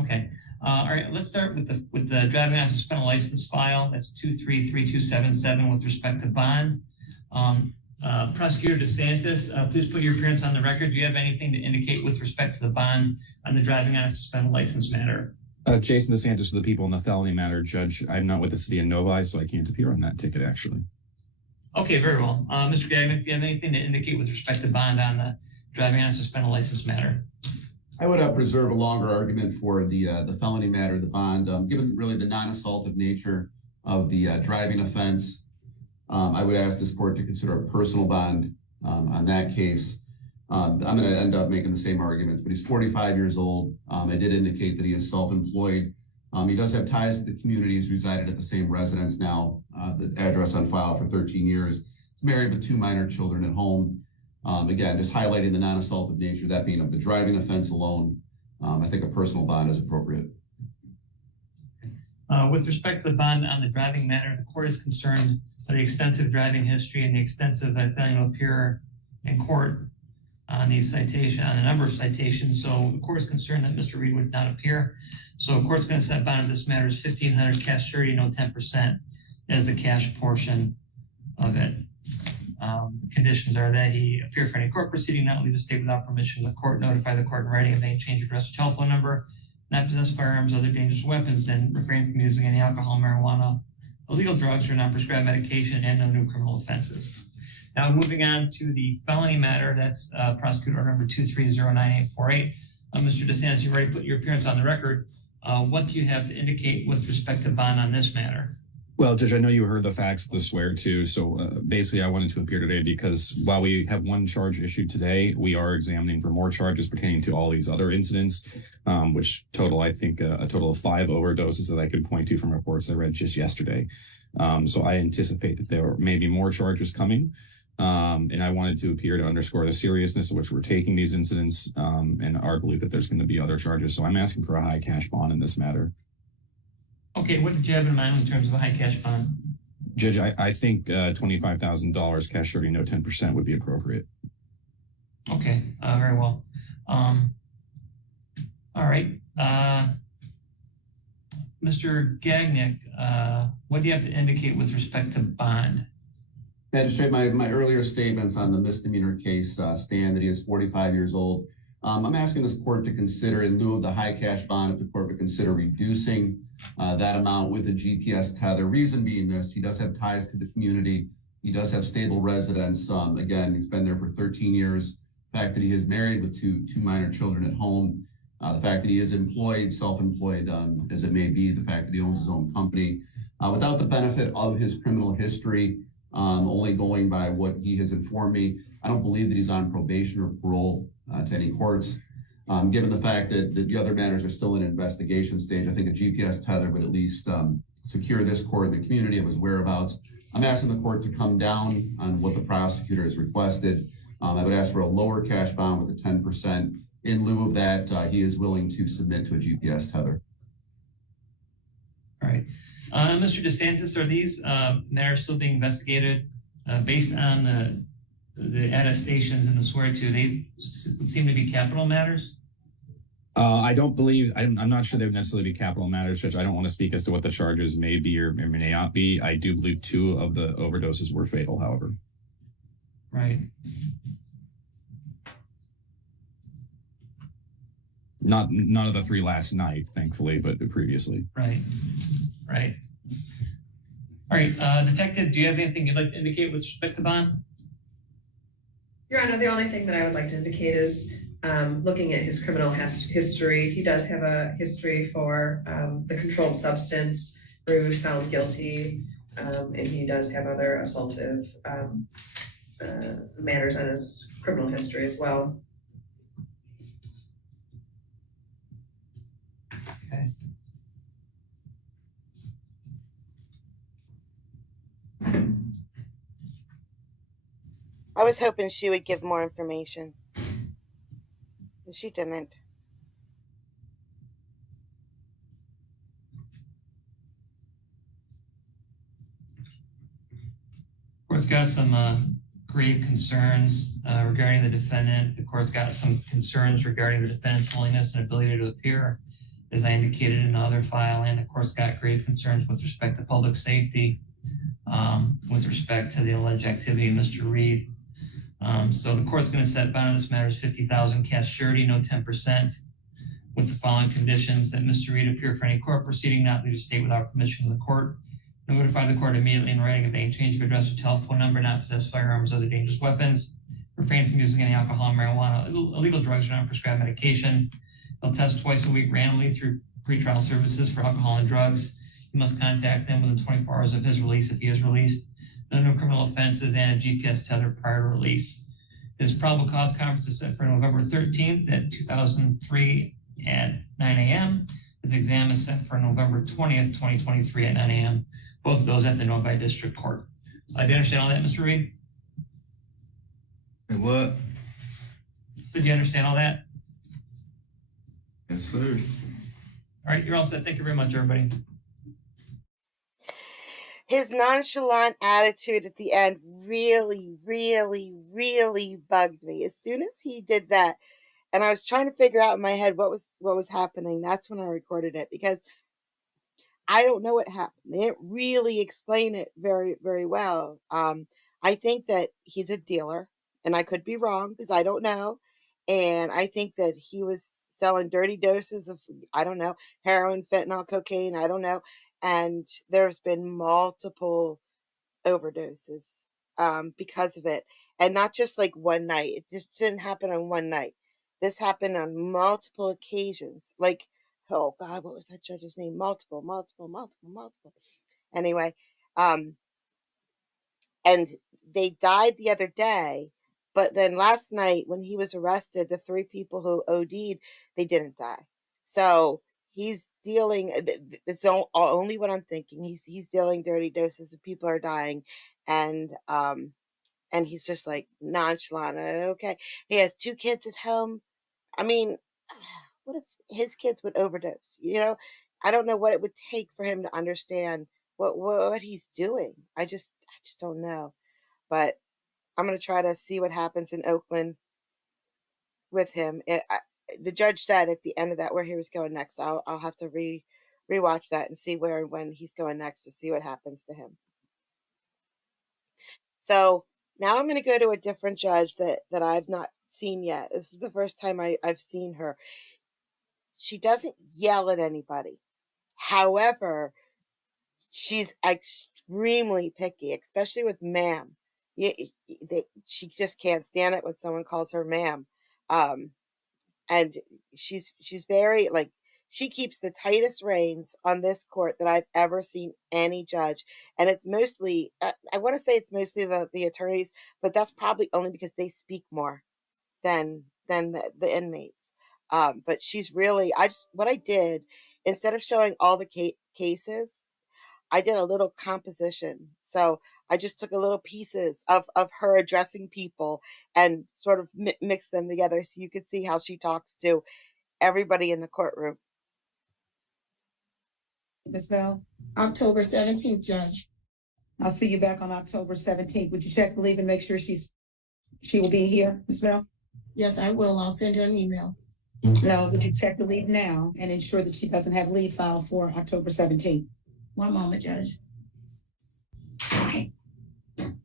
Okay. All right. Let's start with the driving on suspended license file. That's 233277 with respect to bond. Prosecutor DeSantis, please put your appearance on the record. Do you have anything to indicate with respect to the bond on the driving on a suspended license matter? Jason DeSantis, the people in the felony matter, Judge. I'm not with the city of Novi, so I can't appear on that ticket, actually. Okay, very well. Mr. Gagnon, do you have anything to indicate with respect to bond on the driving on a suspended license matter? I would preserve a longer argument for the felony matter, the bond, given really the non-assaultive nature of the driving offense. I would ask this court to consider a personal bond on that case. I'm going to end up making the same arguments, but he's 45 years old. I did indicate that he is self-employed. He does have ties to the community. He's resided at the same residence now, the address on file for 13 years. He's married with 2 minor children at home. Again, just highlighting the non-assaultive nature, that being of the driving offense alone. I think a personal bond is appropriate. With respect to the bond on the driving matter, the court is concerned that the extensive driving history and the extensive failure to appear in court on these citations, on a number of citations. So the court is concerned that Mr. Reed would not appear. So the court's going to set bond on this matter is $1,500 cash surety, no 10% as the cash portion of it. The conditions are that he appear for any court proceeding, not leave the state without permission of the court, notify the court in writing of any change of address or telephone number, not possess firearms, other dangerous weapons, and refrain from using any alcohol, marijuana, illegal drugs, or non-prescribed medication, and no new criminal offenses. Now, moving on to the felony matter, that's prosecutor number 2309848. Mr. DeSantis, you already put your appearance on the record. What do you have to indicate with respect to bond on this matter? Well, Judge, I know you heard the facts of the swear too. So basically, I wanted to appear today because while we have one charge issued today, we are examining for more charges pertaining to all these other incidents, which total, I think, a total of 5 overdoses that I could point to from reports I read just yesterday. So I anticipate that there may be more charges coming. And I wanted to appear to underscore the seriousness of which we're taking these incidents and our belief that there's going to be other charges. So I'm asking for a high cash bond in this matter. Okay, what did you have in mind in terms of a high cash bond? Judge, I think $25,000 cash surety, no 10% would be appropriate. Okay, very well. All right. Mr. Gagnick, what do you have to indicate with respect to bond? Magistrate, my earlier statements on the misdemeanor case stand that he is 45 years old. I'm asking this court to consider, in lieu of the high cash bond, if the court would consider reducing that amount with a GPS tether. Reason being this, he does have ties to the community. He does have stable residence. Again, he's been there for 13 years. The fact that he is married with two minor children at home. The fact that he is employed, self-employed, as it may be, the fact that he owns his own company. Without the benefit of his criminal history, only going by what he has informed me, I don't believe that he's on probation or parole to any courts. Given the fact that the other matters are still in investigation stage, I think a GPS tether would at least secure this court and the community of his whereabouts. I'm asking the court to come down on what the prosecutor has requested. I would ask for a lower cash bond with a 10%. In lieu of that, he is willing to submit to a GPS tether. All right. Mr. DeSantis, are these matters still being investigated based on the attestations and the swear to? They seem to be capital matters? I don't believe, I'm not sure they would necessarily be capital matters, Judge. I don't want to speak as to what the charges may be or may not be. I do believe 2 of the overdoses were fatal, however. Right. None of the 3 last night, thankfully, but previously. Right. Right. All right. Detective, do you have anything you'd like to indicate with respect to bond? Your Honor, the only thing that I would like to indicate is looking at his criminal history. He does have a history for the controlled substance where he was found guilty, and he does have other assaultive matters on his criminal history as well. Okay. I was hoping she would give more information. And she didn't. Court's got some grave concerns regarding the defendant. The court's got some concerns regarding the defendant's willingness and ability to appear, as I indicated in the other file, and the court's got grave concerns with respect to public safety, with respect to the alleged activity of Mr. Reed. So the court's going to set bond on this matter is $50,000 cash surety, no 10%, with the following conditions: that Mr. Reed appear for any court proceeding, not leave the state without permission of the court, notify the court immediately in writing of any change of address or telephone number, not possess firearms or other dangerous weapons, refrain from using any alcohol, marijuana, illegal drugs, or non-prescribed medication. They'll test twice a week randomly through pretrial services for alcohol and drugs. You must contact them within 24 hours of his release if he is released. No criminal offenses and a GPS tether prior to release. His probable cause conference is set for November 13th at 2003 at 9 a.m. His exam is set for November 20th, 2023 at 9 a.m. Both of those at the Novi District Court. Do you understand all that, Mr. Reed? What? So do you understand all that? Yes, sir. All right, you're all set. Thank you very much, everybody. His nonchalant attitude at the end really, really, really bugged me. As soon as he did that, and I was trying to figure out in my head what was happening, that's when I recorded it, because I don't know what happened. They didn't really explain it very, very well. I think that he's a dealer, and I could be wrong because I don't know. And I think that he was selling dirty doses of, I don't know, heroin, fentanyl, cocaine, I don't know. And there's been multiple overdoses because of it. And not just like one night. It just didn't happen on one night. This happened on multiple occasions. Like, oh God, what was that judge's name? Multiple. Anyway, and they died the other day. But then last night when he was arrested, the 3 people who OD'd, they didn't die. So he's dealing, it's only what I'm thinking. He's dealing dirty doses and people are dying. And he's just like nonchalant. Okay. He has 2 kids at home. I mean, what if his kids would overdose? You know, I don't know what it would take for him to understand what he's doing. I just don't know. But I'm going to try to see what happens in Oakland with him. The judge said at the end of that where he was going next. I'll have to rewatch that and see where and when he's going next to see what happens to him. So now I'm going to go to a different judge that I've not seen yet. This is the first time I've seen her. She doesn't yell at anybody. However, she's extremely picky, especially with ma'am. She just can't stand it when someone calls her ma'am. And she's very, like, she keeps the tightest reins on this court that I've ever seen any judge. And it's mostly, I want to say it's mostly the attorneys, but that's probably only because they speak more than the inmates. But she's really, what I did, instead of showing all the cases, I did a little composition. So I just took a little pieces of her addressing people and sort of mixed them together so you could see how she talks to everybody in the courtroom. Ms. Bell? October 17th, Judge. I'll see you back on October 17th. Would you check the leave and make sure she will be here, Ms. Bell? Yes, I will. I'll send her an email. No, would you check the leave now and ensure that she doesn't have leave filed for October 17th? One moment, Judge.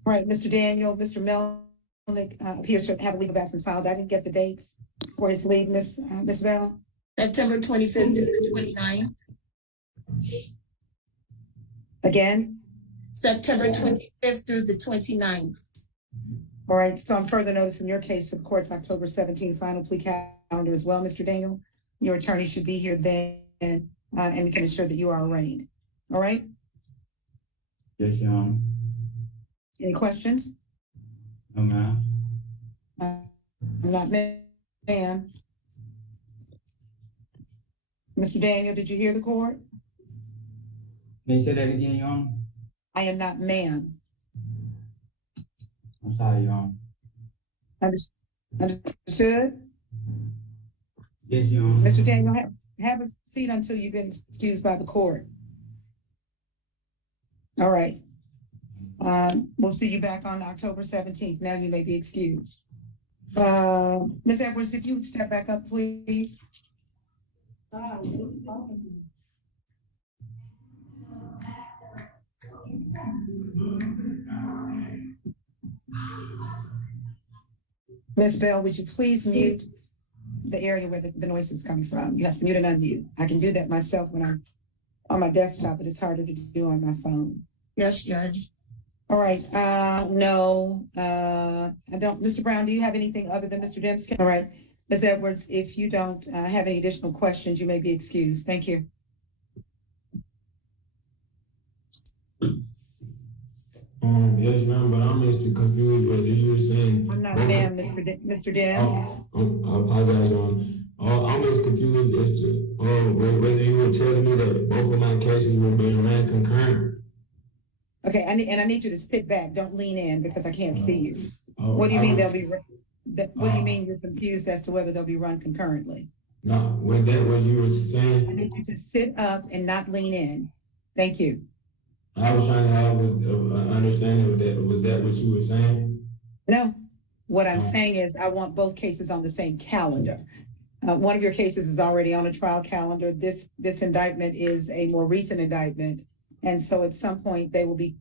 All right, Mr. Daniel, Mr. Melnick appears to have a leave of absence filed. I didn't get the dates for his leave, Ms. Bell. September 25th to the 29th. Again? September 25th through the 29th. All right, so I'm further noticing your case to the court's October 17th final plea calendar as well, Mr. Daniel. Your attorney should be here then, and we can ensure that you are arraigned. All right? Yes, Your Honor. Any questions? No, ma'am. I'm not, ma'am. Mr. Daniel, did you hear the court? May you say that again, Your Honor? I am not ma'am. I'm sorry, Your Honor. Understood? Yes, Your Honor. Mr. Daniel, have a seat until you've been excused by the court. All right. We'll see you back on October 17th. Now you may be excused. Ms. Edwards, if you would step back up, please. Ms. Bell, would you please mute the area where the noise is coming from. You have to mute and unmute. I can do that myself when I'm on my desktop, but it's harder to do on my phone. Yes, Judge. All right, no, I don't. Mr. Brown, do you have anything other than Mr. Dembski? All right, Ms. Edwards, if you don't have any additional questions, you may be excused. Thank you. Yes, ma'am, but I'm just confused what you were saying. I'm not ma'am, Mr. Dem. I apologize, I'm just confused as to whether you were telling me that both of my cases were being ran concurrent. Okay, I need you to sit back. Don't lean in because I can't see you. What do you mean they'll be? What do you mean you're confused as to whether they'll be run concurrently? No, was that what you were saying? I need you to sit up and not lean in. Thank you. I was trying to have an understanding of that. Was that what you were saying? No, what I'm saying is I want both cases on the same calendar. One of your cases is already on a trial calendar. This indictment is a more recent indictment. And so at some point they will be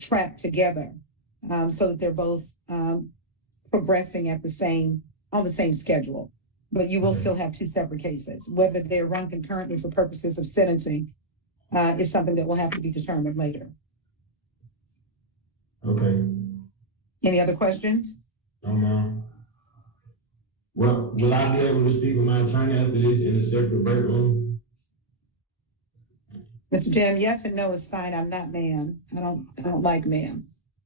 tracked together so that they're both progressing on the same schedule. But you will still have two separate cases. Whether they're run concurrently for purposes of sentencing is something that will have to be determined later. Okay. Any other questions? No, ma'am. Well, will I be able to speak with my attorney after this in a separate break room? Mr. Jam, yes and no is fine. I'm not ma'am. I don't like ma'am.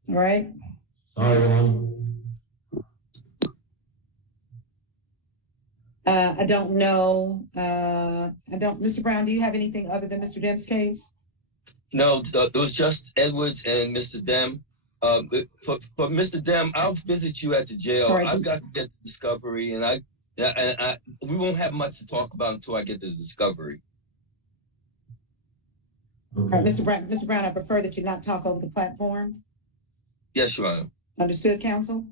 All right. Sorry, ma'am. I don't know. Mr. Brown, do you have anything other than Mr. Dem's case? No, it was just Edwards and Mr. Dem. For Mr. Dem, I'll visit you at the jail. Right. I've got to get the discovery, and we won't have much to talk about until I get the discovery. All right, Mr. Brown, I prefer that you not talk over the platform. Yes, Your Honor. Understood, counsel?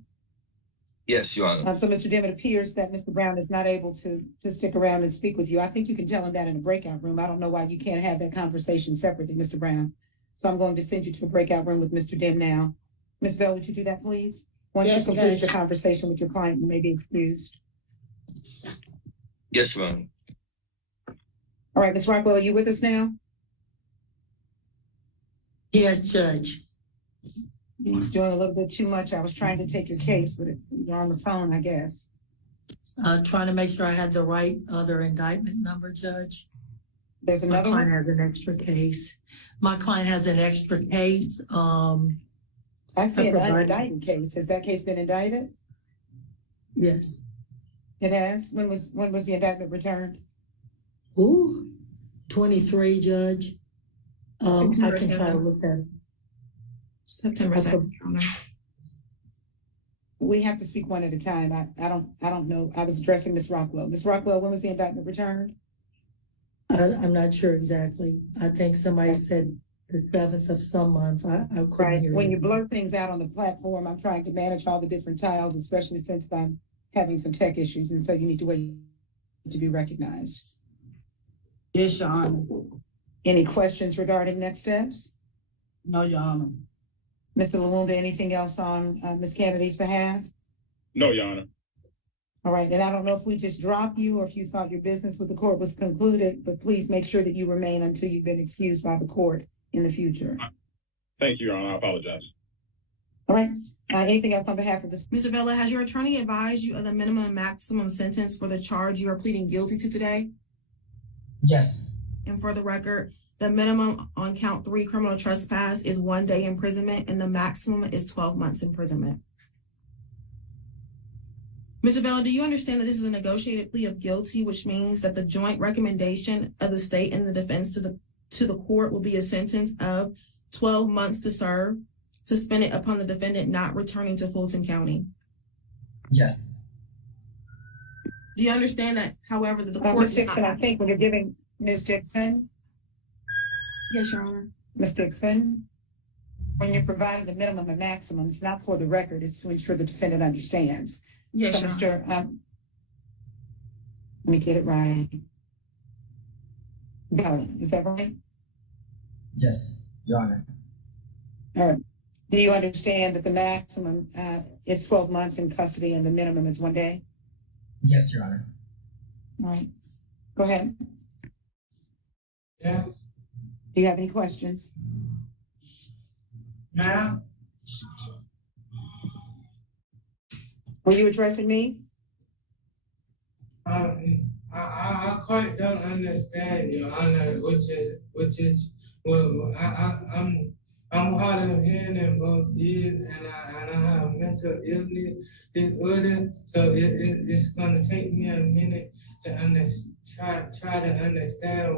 Yes, Your Honor. So, Mr. Dem, it appears that Mr. Brown is not able to stick around and speak with you. I think you can tell him that in a breakout room. I don't know why you can't have that conversation separately, Mr. Brown. So I'm going to send you to a breakout room with Mr. Dem now. Ms. Bell, would you do that, please? Once Yes, you complete Judge. your conversation with your client, you may be excused. Yes, Your Honor. All right, Ms. Rockwell, are you with us now? Yes, Judge. You're doing a little bit too much. I was trying to take your case, but you're on the phone, I guess. Trying to make sure I had the right other indictment number, Judge. There's My another client one? has an extra case. My client has an extra case. I see an provided- unindicted case. Has that case been indicted? Yes. It has? When was the indictment returned? Ooh, 23, Judge. I September can try to 7th. look at. September 7th, Your Honor. We have to speak one at a time. I don't know. I was addressing Ms. Rockwell. Ms. Rockwell, when was the indictment returned? I'm not sure exactly. I think somebody said the 7th of some month. I couldn't Right. hear When you. you blur things out on the platform, I'm trying to manage all the different tiles, especially since I'm having some tech issues. And so you need to wait to be recognized. Yes, Your Honor. Any questions regarding next steps? No, Your Honor. Mr. Lumumba, anything else on Ms. Kennedy's behalf? No, Your Honor. All right, and I don't know if we just dropped you or if you thought your business with the court was concluded, but please make sure that you remain until you've been excused by the court in the future. Thank you, Your Honor. I apologize. All right, anything else on behalf of this? Mr. Vela, has your attorney advised you of the minimum and maximum sentence for the charge you are pleading guilty to today? Yes. And for the record, the minimum on count 3 criminal trespass is 1 day imprisonment and the maximum is 12 months imprisonment. Mr. Vela, do you understand that this is a negotiated plea of guilty, which means that the joint recommendation of the state and the defense to the court will be a sentence of 12 months to serve, suspended upon the defendant not returning to Fulton County? Yes. Do you understand that, however, that the court... Ms. Dixon, I think when you're giving Ms. Dixon. Yes, Your Honor. Ms. Dixon, when you're providing the minimum and maximum, it's not for the record, it's to ensure the defendant understands. Yes, so, Your Mr. Let me get it right. Bellin, is that right? Yes, Your Honor. All right. Do you understand that the maximum is 12 months in custody and the minimum is 1 day? Yes, Your Honor. All right, go ahead. Yeah, Do you have any questions? ma'am. Were you addressing me? I quite don't understand, Your Honor, which is well, I'm hard of hearing in both ears, and I have mental illness disorder, so it's gonna take me a minute to try to understand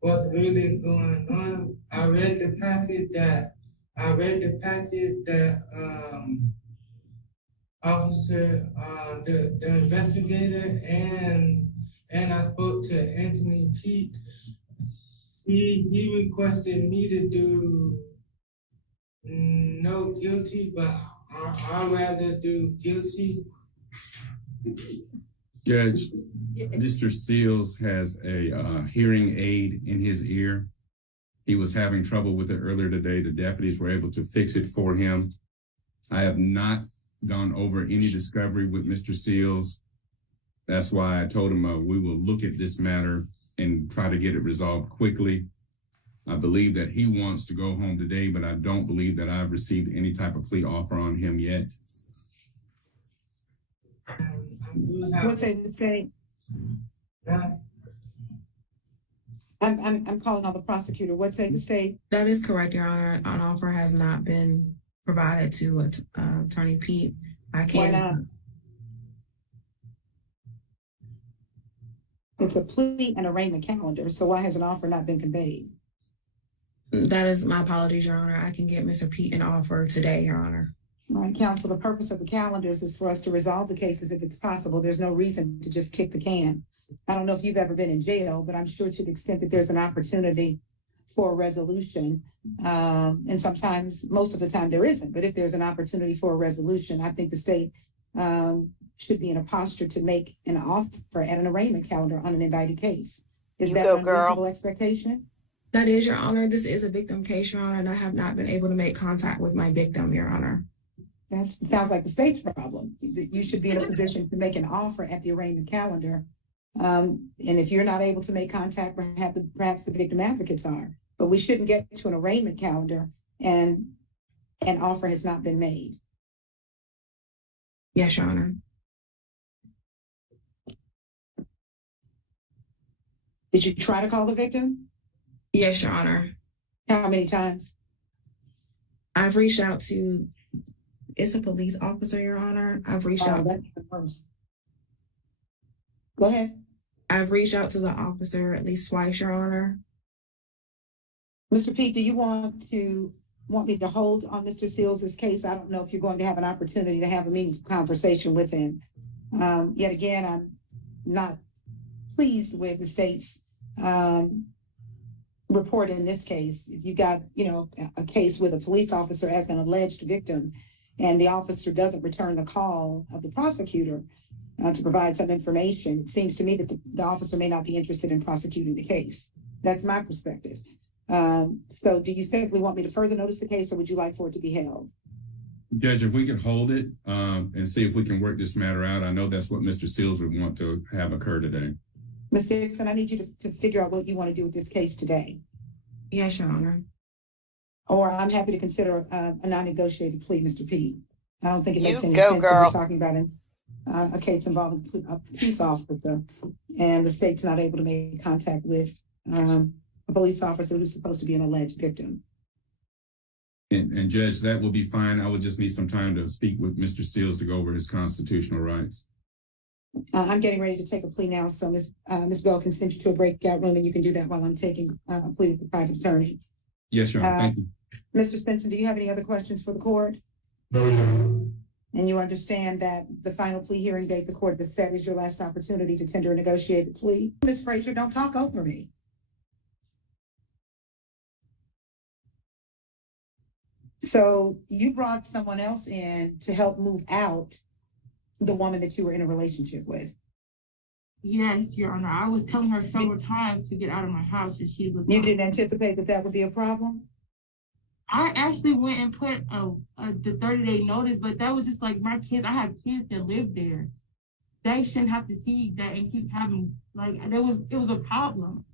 what's really going on. I read the packet that officer, the investigator, and I spoke to Anthony Pete. He requested me to do no guilty, but I'd rather do guilty. Judge, Mr. Seals has a hearing aid in his ear. He was having trouble with it earlier today. The deputies were able to fix it for him. I have not gone over any discovery with Mr. Seals. That's why I told him we will look at this matter and try to get it resolved quickly. I believe that he wants to go home today, but I don't believe that I've received any type of plea offer on him yet. What say the state? I'm calling on the prosecutor. What say the state? That is correct, Your Honor. An offer has not been provided to Attorney Pete. I can't. Why not? It's a plea and arraignment calendar, so why has an offer not been conveyed? That is my apologies, Your Honor. I can get Mr. Pete an offer today, Your Honor. All right, counsel, the purpose of the calendars is for us to resolve the cases if it's possible. There's no reason to just kick the can. I don't know if you've ever been in jail, but I'm sure to the extent that there's an opportunity for a resolution, and sometimes, most of the time there isn't, but if there's an opportunity for a resolution, I think the state should be in a posture to make an offer at an arraignment calendar on an indicted case. Is that an unreasonable expectation? That is, Your Honor. This is a victim case, Your Honor, and I have not been able to make contact with my victim, Your Honor. That sounds like the state's problem. You should be in a position to make an offer at the arraignment calendar. And if you're not able to make contact, perhaps the victim advocates are. But we shouldn't get to an arraignment calendar and an offer has not been made. Yes, Your Honor. Did you try to call the victim? Yes, Your Honor. How many times? I've reached out to, it's a police officer, Your Honor. I've reached out. That's worse. Go ahead. I've reached out to the officer at least twice, Your Honor. Mr. Pete, do you want me to hold on Mr. Seals' case? I don't know if you're going to have an opportunity to have a meaningful conversation with him. Yet again, I'm not pleased with the state's report in this case. If you got, a case with a police officer as an alleged victim, and the officer doesn't return the call of the prosecutor to provide some information, it seems to me that the officer may not be interested in prosecuting the case. That's my perspective. So do you simply want me to further notice the case, or would you like for it to be held? Judge, if we can hold it and see if we can work this matter out, I know that's what Mr. Seals would want to have occur today. Ms. Dixon, I need you to figure out what you want to do with this case today. Yes, Your Honor. Or I'm happy to consider a non-negotiated plea, Mr. Pete. I don't think it makes any go, sense girl. that we're talking about a case involving a police officer, and the state's not able to make contact with a police officer who's supposed to be an alleged victim. And Judge, that will be fine. I would just need some time to speak with Mr. Seals to go over his constitutional rights. I'm getting ready to take a plea now, so Ms. Bell can send you to a breakout room, and you can do that while I'm taking a plea with the private attorney. Yes, Your Honor. Thank you. Mr. Stinson, do you have any other questions for the court? No, Your Honor. And you understand that the final plea hearing date the court has set is your last opportunity to tender a negotiated plea? Ms. Frazier, don't talk over me. So you brought someone else in to help move out the woman that you were in a relationship with. Yes, Your Honor. I was telling her several times to get out of my house, and she was. You didn't anticipate that would be a problem? I actually went and put the 30-day notice, but that was just like my kids. I have kids that live there. they shouldn't have to see that and keep having, like, it was a problem.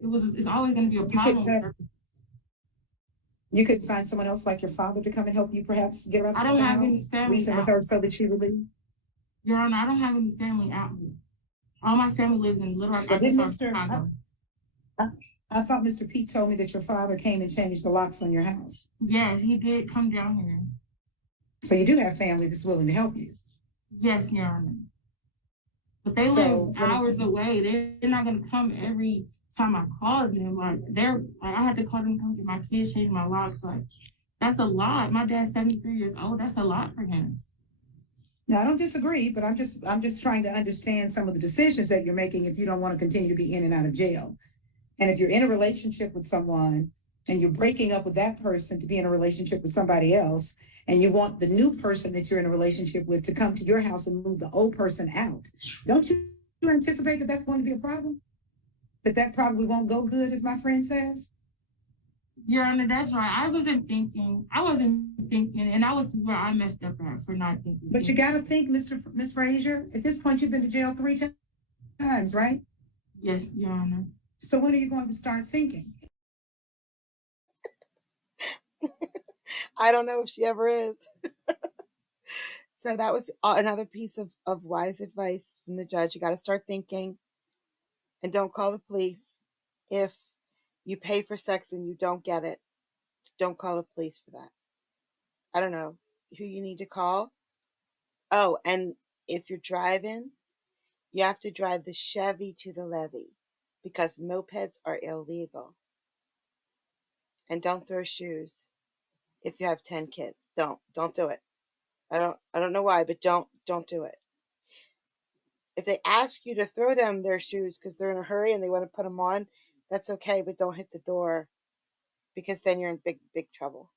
It's always going to be a problem. You could find someone else like your father to come and help you perhaps get around I don't the have any house, family reason with out. her so that she would leave. Your Honor, I don't have any family out here. All my family lives in Little Rock, But did Arkansas, Chicago. I thought Mr. Pete told me that your father came and changed the locks on your house. Yes, he did come down here. So you do have family that's willing to help you. Yes, Your Honor. But they live hours away. They're not going to come every time I call them. Like, I had to call them to come get my kids, change my locks. Like, that's a lot. My dad's 73 years old. That's a lot for him. No, I don't disagree, but I'm just trying to understand some of the decisions that you're making if you don't want to continue to be in and out of jail. And if you're in a relationship with someone and you're breaking up with that person to be in a relationship with somebody else, and you want the new person that you're in a relationship with to come to your house and move the old person out, don't you anticipate that that's going to be a problem? That probably won't go good, as my friend says? Your Honor, that's right. I wasn't thinking, and I was where I messed up at for not thinking. But you got to think, Miss Frazier, at this point, you've been to jail 3 times, right? Yes, Your Honor. So when are you going to start thinking? I don't know if she ever is. So that was another piece of wise advice from the judge. You got to start thinking, and don't call the police. If you pay for sex and you don't get it, don't call the police for that. I don't know who you need to call. Oh, and if you're driving, you have to drive the Chevy to the levee because mopeds are illegal. And don't throw shoes if you have 10 kids. Don't do it. I don't know why, but don't do it. If they ask you to throw them their shoes because they're in a hurry and they want to put them on, that's okay, but don't hit the door because then you're in big trouble.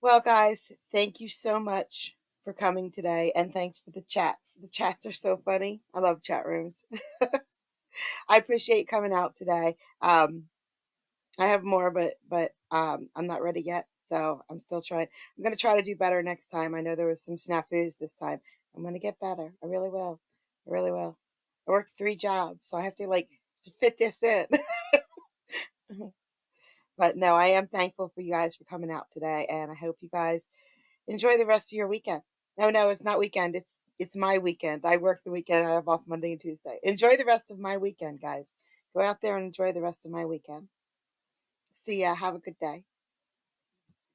Well, guys, thank you so much for coming today, and thanks for the chats. The chats are so funny. I love chat rooms. I appreciate coming out today. I have more, but I'm not ready yet, so I'm still trying. I'm going to try to do better next time. I know there was some snafus this time. I'm going to get better. I really will. I really will. I work 3 jobs, so I have to fit this in. But no, I am thankful for you guys for coming out today, and I hope you guys enjoy the rest of your weekend. No, it's not weekend. It's my weekend. I work the weekend. I have off Monday and Tuesday. Enjoy the rest of my weekend, guys. Go out there and enjoy the rest of my weekend. See ya. Have a good day.